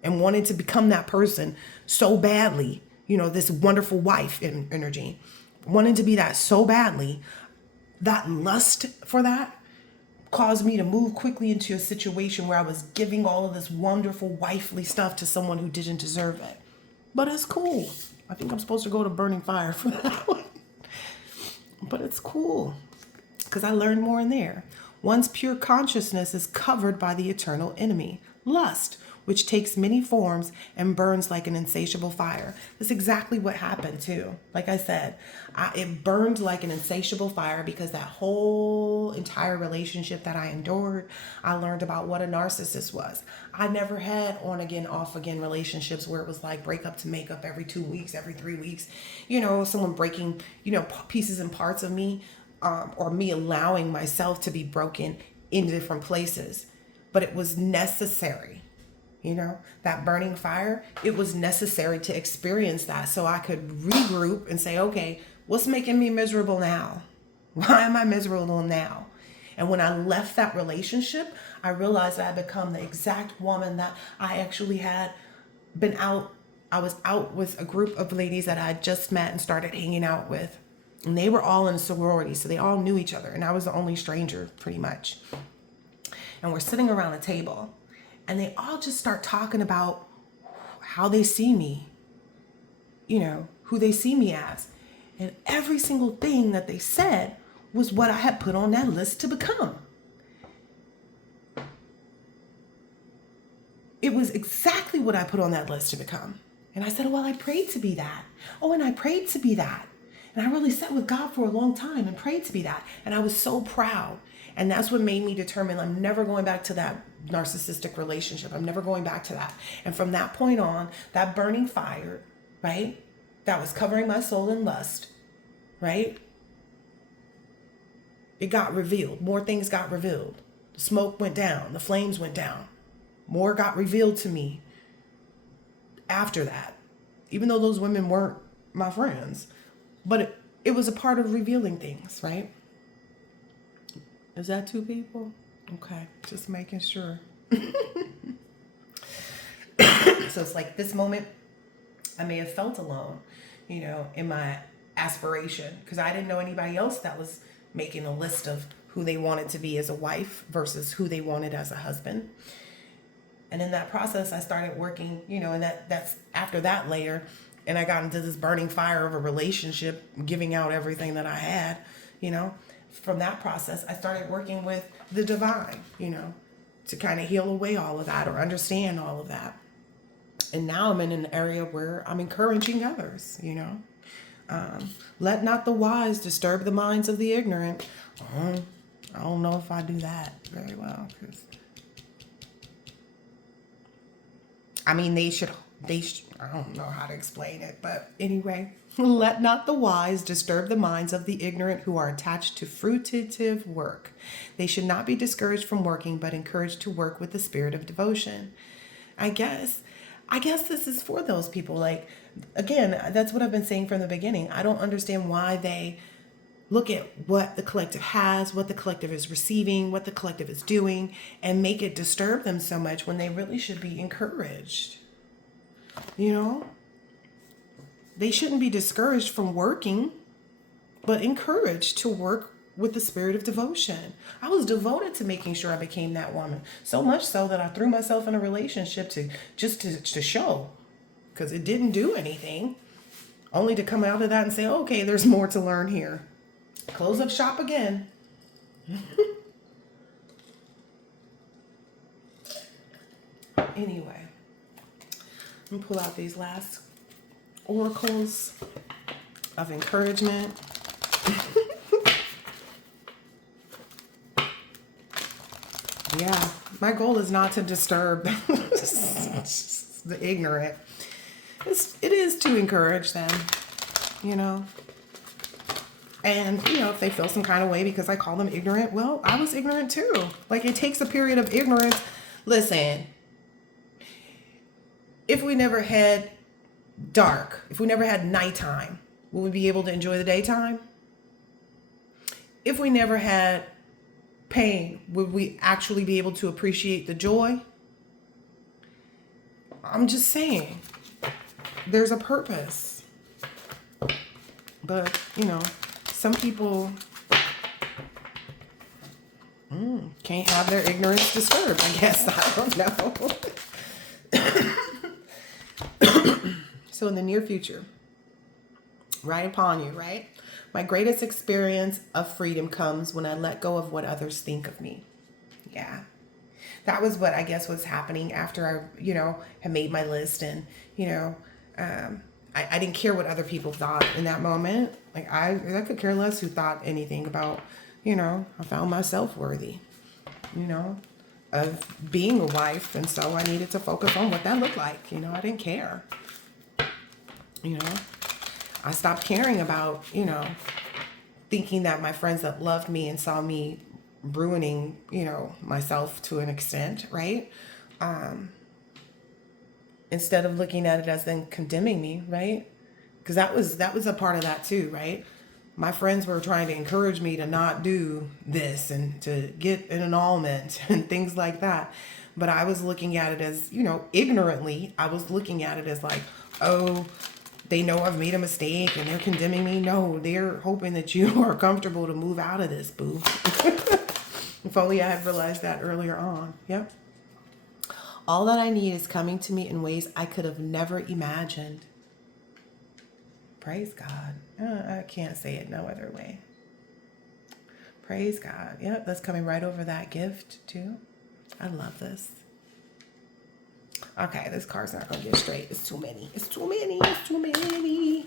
and wanted to become that person so badly, this wonderful wife energy, wanting to be that so badly. That lust for that caused me to move quickly into a situation where I was giving all of this wonderful wifely stuff to someone who didn't deserve it. But it's cool. I think I'm supposed to go to burning fire for that one. But it's cool because I learned more in there. One's pure consciousness is covered by the eternal enemy, lust, which takes many forms and burns like an insatiable fire. That's exactly what happened too. Like I said, it burned like an insatiable fire because that whole entire relationship that I endured, I learned about what a narcissist was. I never had on again, off again relationships where it was like break up to make up every 2 weeks, every 3 weeks, someone breaking, pieces and parts of me, or me allowing myself to be broken in different places. But it was necessary, that burning fire, it was necessary to experience that so I could regroup and say, okay, what's making me miserable now? Why am I miserable now? And when I left that relationship, I realized I had become the exact woman that I actually had been out. I was out with a group of ladies that I had just met and started hanging out with. And they were all in a sorority, so they all knew each other. And I was the only stranger, pretty much. And we're sitting around a table. And they all just start talking about how they see me, who they see me as. And every single thing that they said was what I had put on that list to become. It was exactly what I put on that list to become. And I said, well, I prayed to be that. Oh, and I prayed to be that. And I really sat with God for a long time and prayed to be that. And I was so proud. And that's what made me determine I'm never going back to that narcissistic relationship. I'm never going back to that. And from that point on, that burning fire, right, that was covering my soul in lust, right, it got revealed. More things got revealed. The smoke went down. The flames went down. More got revealed to me after that, even though those women weren't my friends. But it was a part of revealing things, right? Is that 2 people? Okay, just making sure. So it's like this moment, I may have felt alone, in my aspiration, because I didn't know anybody else that was making a list of who they wanted to be as a wife versus who they wanted as a husband. And in that process, I started working, and that's after that layer. And I got into this burning fire of a relationship, giving out everything that I had, From that process, I started working with the divine, to kind of heal away all of that or understand all of that. And now I'm in an area where I'm encouraging others, Let not the wise disturb the minds of the ignorant. I don't know if I do that very well. I don't know how to explain it, but anyway, let not the wise disturb the minds of the ignorant who are attached to frutituve work. They should not be discouraged from working, but encouraged to work with the spirit of devotion. I guess this is for those people. Like, again, that's what I've been saying from the beginning. I don't understand why they look at what the collective has, what the collective is receiving, what the collective is doing, and make it disturb them so much when they really should be encouraged. They shouldn't be discouraged from working, but encouraged to work with the spirit of devotion. I was devoted to making sure I became that woman. So much so that I threw myself in a relationship to show, because it didn't do anything, only to come out of that and say, okay, there's more to learn here. Close up shop again. Anyway, I'm gonna pull out these last oracles of encouragement. Yeah, my goal is not to disturb the ignorant. It is to encourage them, And, if they feel some kind of way because I call them ignorant, well, I was ignorant too. Like, it takes a period of ignorance. Listen, if we never had dark, if we never had nighttime, will we be able to enjoy the daytime? If we never had pain, would we actually be able to appreciate the joy? I'm just saying, there's a purpose. But, some people can't have their ignorance disturbed, I guess. I don't know. So in the near future, right upon you, right? My greatest experience of freedom comes when I let go of what others think of me. Yeah. that was what I guess was happening after I, had made my list. And, I didn't care what other people thought in that moment. Like I could care less who thought anything about, I found myself worthy, of being a wife. And so I needed to focus on what that looked like. I didn't care. I stopped caring about, thinking that my friends that loved me and saw me ruining, myself to an extent, right? Instead of looking at it as then condemning me, right? Because that was a part of that too, right? My friends were trying to encourage me to not do this and to get an annulment and things like that. But I was looking at it as, ignorantly, I was looking at it as like, oh, they know I've made a mistake and they're condemning me. No, they're hoping that you are comfortable to move out of this, boo. If only I had realized that earlier on. Yep. All that I need is coming to me in ways I could have never imagined. Praise God. I can't say it no other way. Praise God. Yep, that's coming right over that gift too. I love this. Okay, this card's not going to get straight. It's too many. It's too many. It's too many.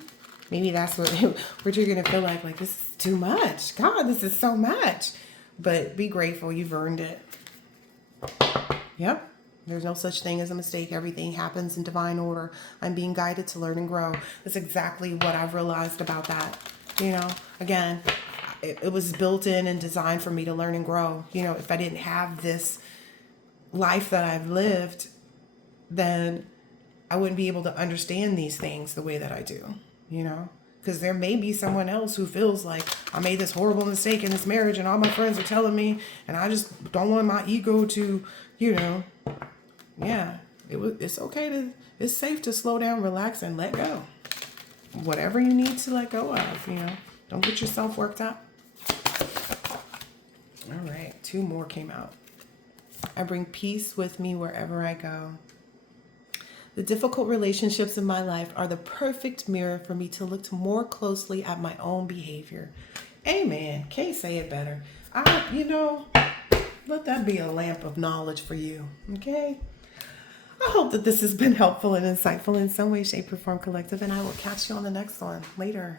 Maybe that's what you're going to feel like this is too much. God, this is so much. But be grateful. You've earned it. Yep. There's no such thing as a mistake. Everything happens in divine order. I'm being guided to learn and grow. That's exactly what I've realized about that. Again, it was built in and designed for me to learn and grow. If I didn't have this life that I've lived, then I wouldn't be able to understand these things the way that I do, because there may be someone else who feels like I made this horrible mistake in this marriage and all my friends are telling me and I just don't want my ego to, it's okay it's safe to slow down, relax, and let go. Whatever you need to let go of, don't get yourself worked up. All right, 2 more came out. I bring peace with me wherever I go. The difficult relationships in my life are the perfect mirror for me to look more closely at my own behavior. Amen. Can't say it better. Let that be a lamp of knowledge for you. Okay? I hope that this has been helpful and insightful in some way, shape, or form, collective, and I will catch you on the next one later.